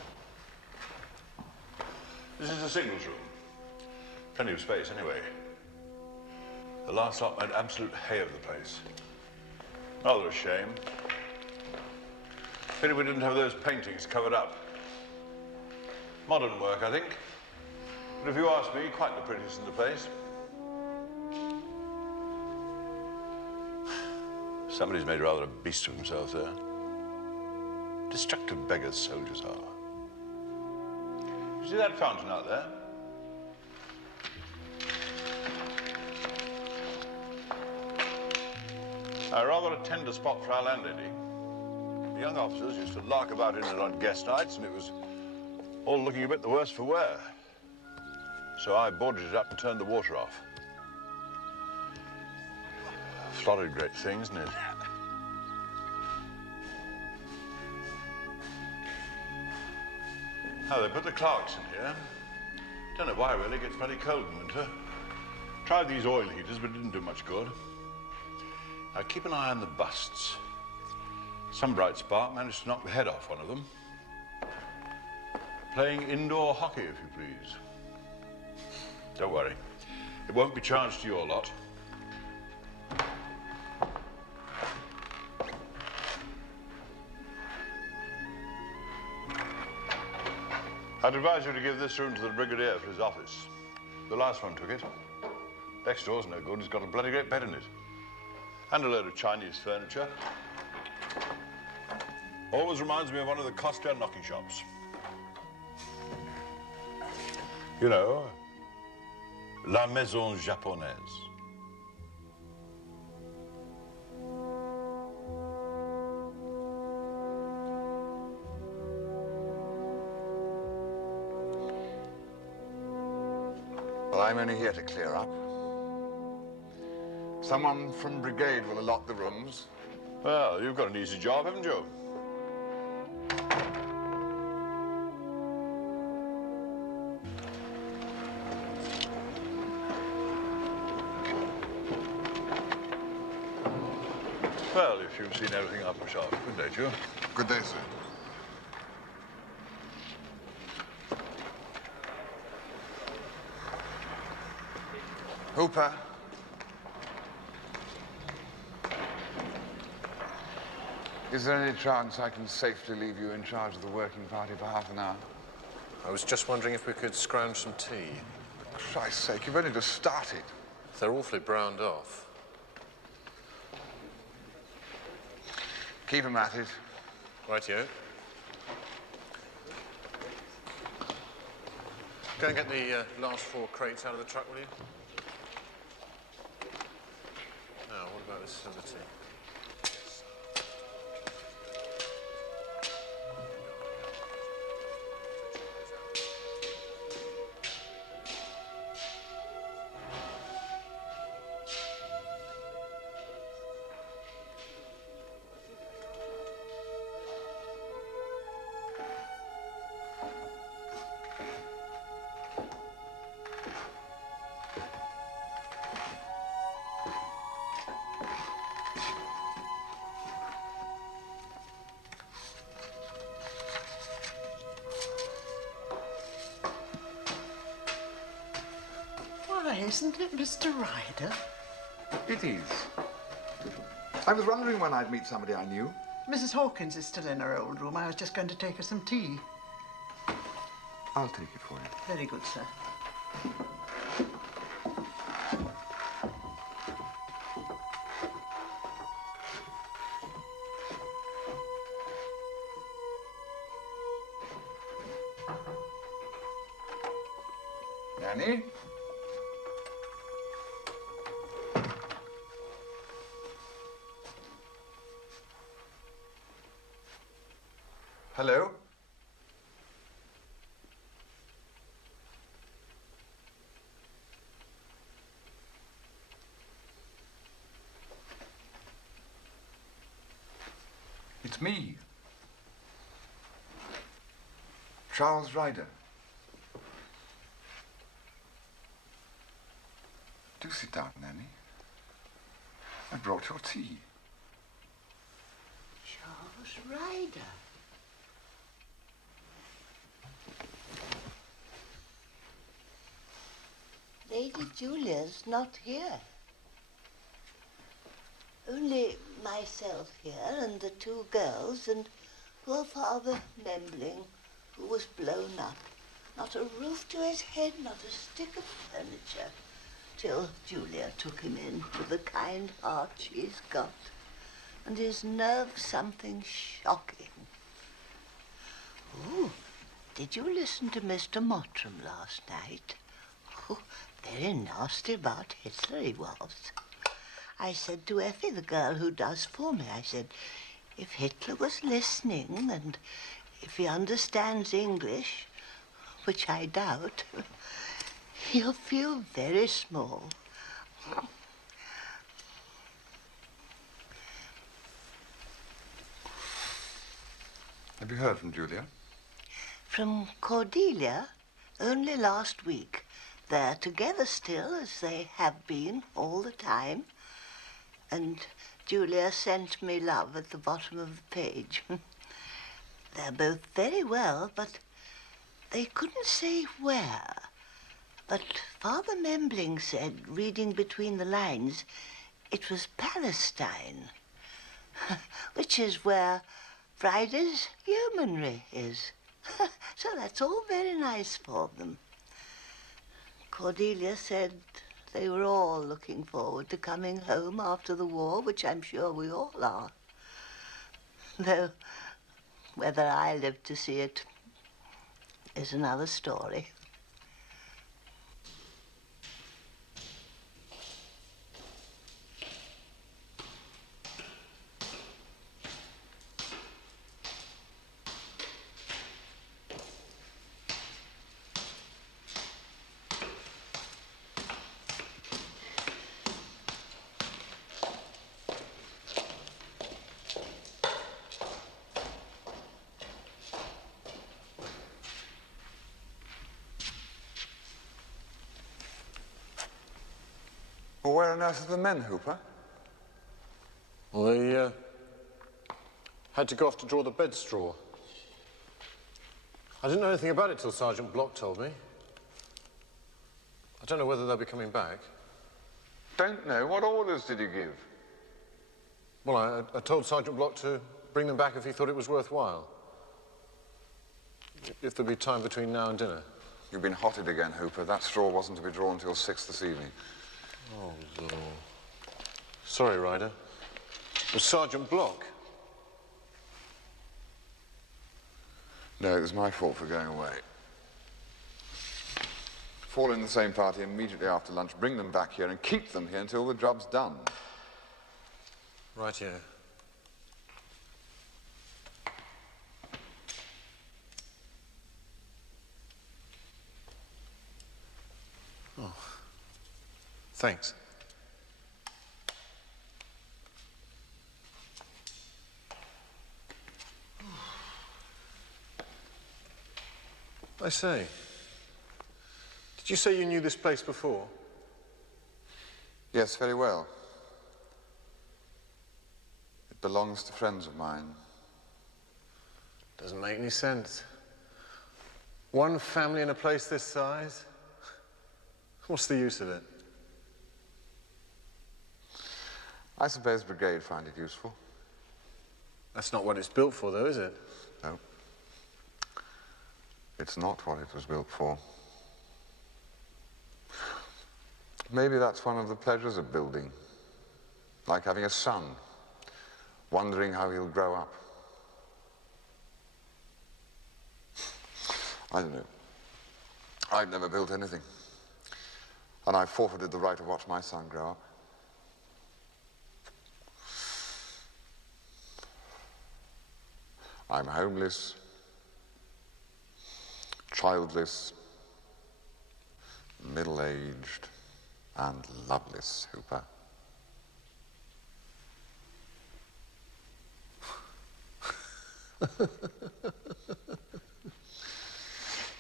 This is the signals room. Plenty of space anyway. The last lot made absolute hay of the place. Rather a shame. Pity we didn't have those paintings covered up. Modern work, I think. But if you ask me, quite the prettiest in the place. Somebody's made rather a beast of himself there. Destructive beggars soldiers are. You see that fountain out there? Rather a tender spot for our landlady. The young officers used to lark about in it on guest nights, and it was all looking a bit the worse for wear. So I boarded it up and turned the water off. Florid great thing, isn't it? Now, they put the Clarks in here. Don't know why, really. It gets bloody cold in winter. Tried these oil heaters, but it didn't do much good. Now, keep an eye on the busts. Some bright spark managed to knock the head off one of them. Playing indoor hockey, if you please. Don't worry. It won't be charged to your lot. I'd advise you to give this room to the Brigadier for his office. The last one took it. Next door's no good. He's got a bloody great bed in it. And a load of Chinese furniture. Always reminds me of one of the Costa knocking shops. You know, La Maison Japonaise. Well, I'm only here to clear up. Someone from brigade will allot the rooms. Well, you've got an easy job, haven't you? Well, if you've seen everything, I'll push off. Good day to you. Good day, sir. Hooper. Is there any chance I can safely leave you in charge of the working party for half an hour? I was just wondering if we could scrounge some tea. For Christ's sake, you've only just started. They're awfully browned off. Keep them at it. Rightio. Go and get the last 4 crates out of the truck, will you? Now, what about this other tea? Isn't it Mr. Ryder? It is. I was wondering when I'd meet somebody I knew. Mrs. Hawkins is still in her old room. I was just going to take her some tea. I'll take it for you. Very good, sir. Nanny? Hello? It's me. Charles Ryder. Do sit down, Nanny. I brought your tea. Charles Ryder. Lady Julia's not here. Only myself here and the two girls and poor Father Membling, who was blown up. Not a roof to his head, not a stick of furniture, till Julia took him in with the kind heart she's got, and his nerve something shocking. Oh, did you listen to Mr. Mottram last night? Oh, very nasty about Hitler he was. I said to Effie, the girl who does for me, I said, if Hitler was listening and if he understands English, which I doubt, he'll feel very small. Have you heard from Julia? From Cordelia? Only last week. They're together still, as they have been all the time. And Julia sent me love at the bottom of the page. They're both very well, but they couldn't say where. But Father Membling said, reading between the lines, it was Palestine, which is where Friday's yeomanry is. So that's all very nice for them. Cordelia said they were all looking forward to coming home after the war, which I'm sure we all are. Though whether I live to see it is another story. Well, where on earth are the men, Hooper? Well, they had to go off to draw the bed straw. I didn't know anything about it till Sergeant Block told me. I don't know whether they'll be coming back. Don't know. What orders did you give? Well, I told Sergeant Block to bring them back if he thought it was worthwhile. If there'd be time between now and dinner. You've been hotted again, Hooper. That straw wasn't to be drawn till 6 this evening. Oh, Lord. Sorry, Ryder. It was Sergeant Block. No, it was my fault for going away. Fall in the same party immediately after lunch, bring them back here and keep them here until the job's done. Right here. Oh. Thanks. I say, did you say you knew this place before? Yes, very well. It belongs to friends of mine. Doesn't make any sense. One family in a place this size? What's the use of it? I suppose Brigade find it useful. That's not what it's built for, though, is it? No. It's not what it was built for. Maybe that's one of the pleasures of building. Like having a son, wondering how he'll grow up. I don't know. I've never built anything. And I forfeited the right to watch my son grow up. I'm homeless, childless, middle-aged, and loveless, Hooper.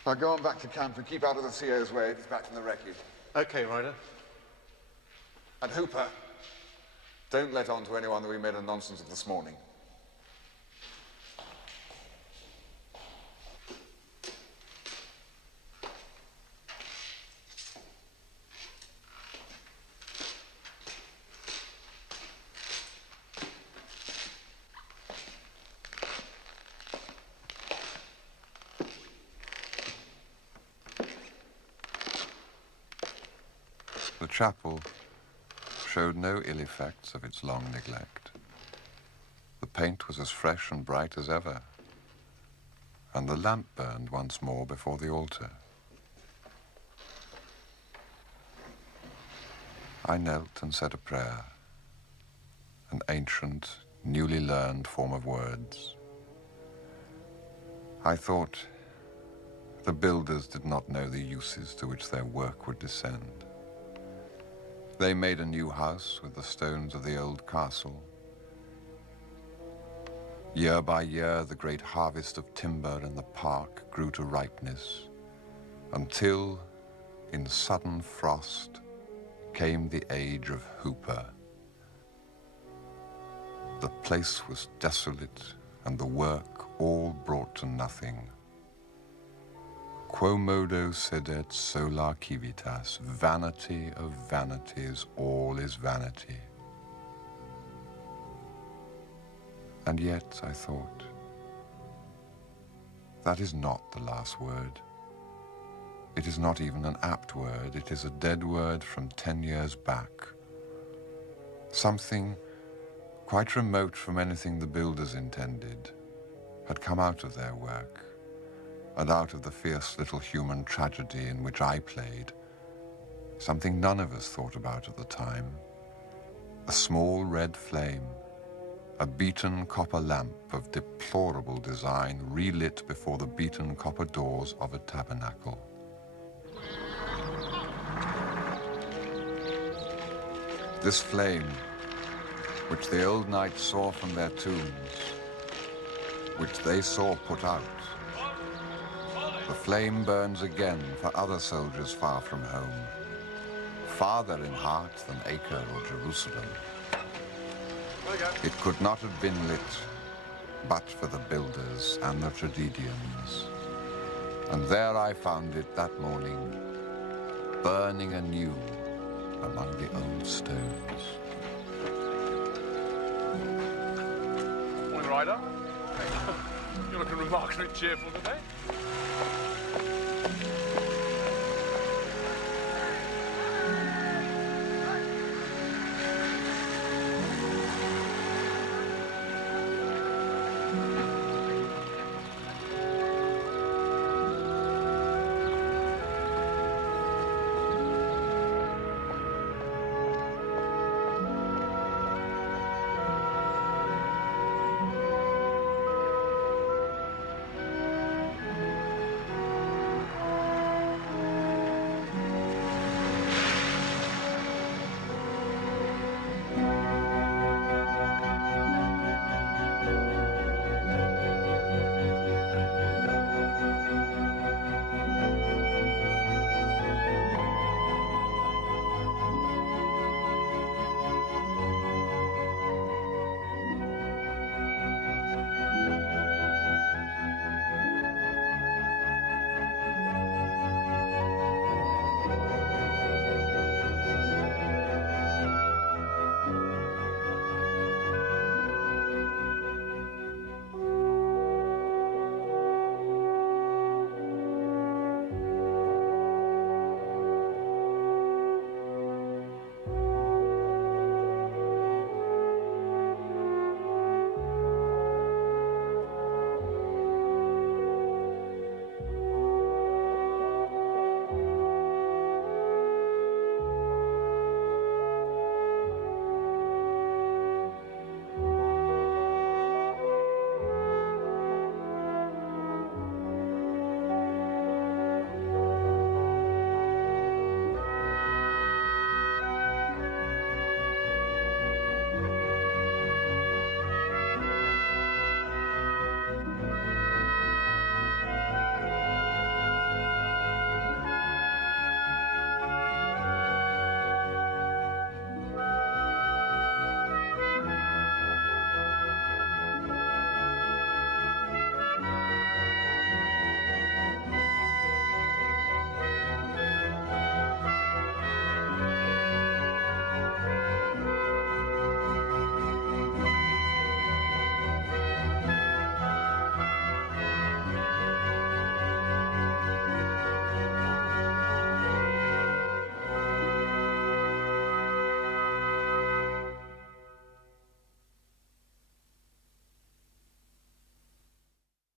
Now go on back to camp and keep out of the CO's way. It's back from the wreckage. Okay, Ryder. And Hooper, don't let on to anyone that we made a nonsense of this morning. The chapel showed no ill effects of its long neglect. The paint was as fresh and bright as ever, and the lamp burned once more before the altar. I knelt and said a prayer, an ancient, newly learned form of words. I thought the builders did not know the uses to which their work would descend. They made a new house with the stones of the old castle. Year by year, the great harvest of timber in the park grew to ripeness, until, in sudden frost, came the age of Hooper. The place was desolate, and the work all brought to nothing. Quo modo sedet sola civitas, vanity of vanities, all is vanity. And yet, I thought, that is not the last word. It is not even an apt word, it is a dead word from 10 years back. Something quite remote from anything the builders intended had come out of their work, and out of the fierce little human tragedy in which I played, something none of us thought about at the time. A small red flame, a beaten copper lamp of deplorable design relit before the beaten copper doors of a tabernacle. This flame, which the old knights saw from their tombs, which they saw put out, the flame burns again for other soldiers far from home, farther in heart than Acre or Jerusalem. It could not have been lit but for the builders and the tragedians. And there I found it that morning, burning anew among the old stones. Morning, Ryder. You're looking remarkably cheerful today.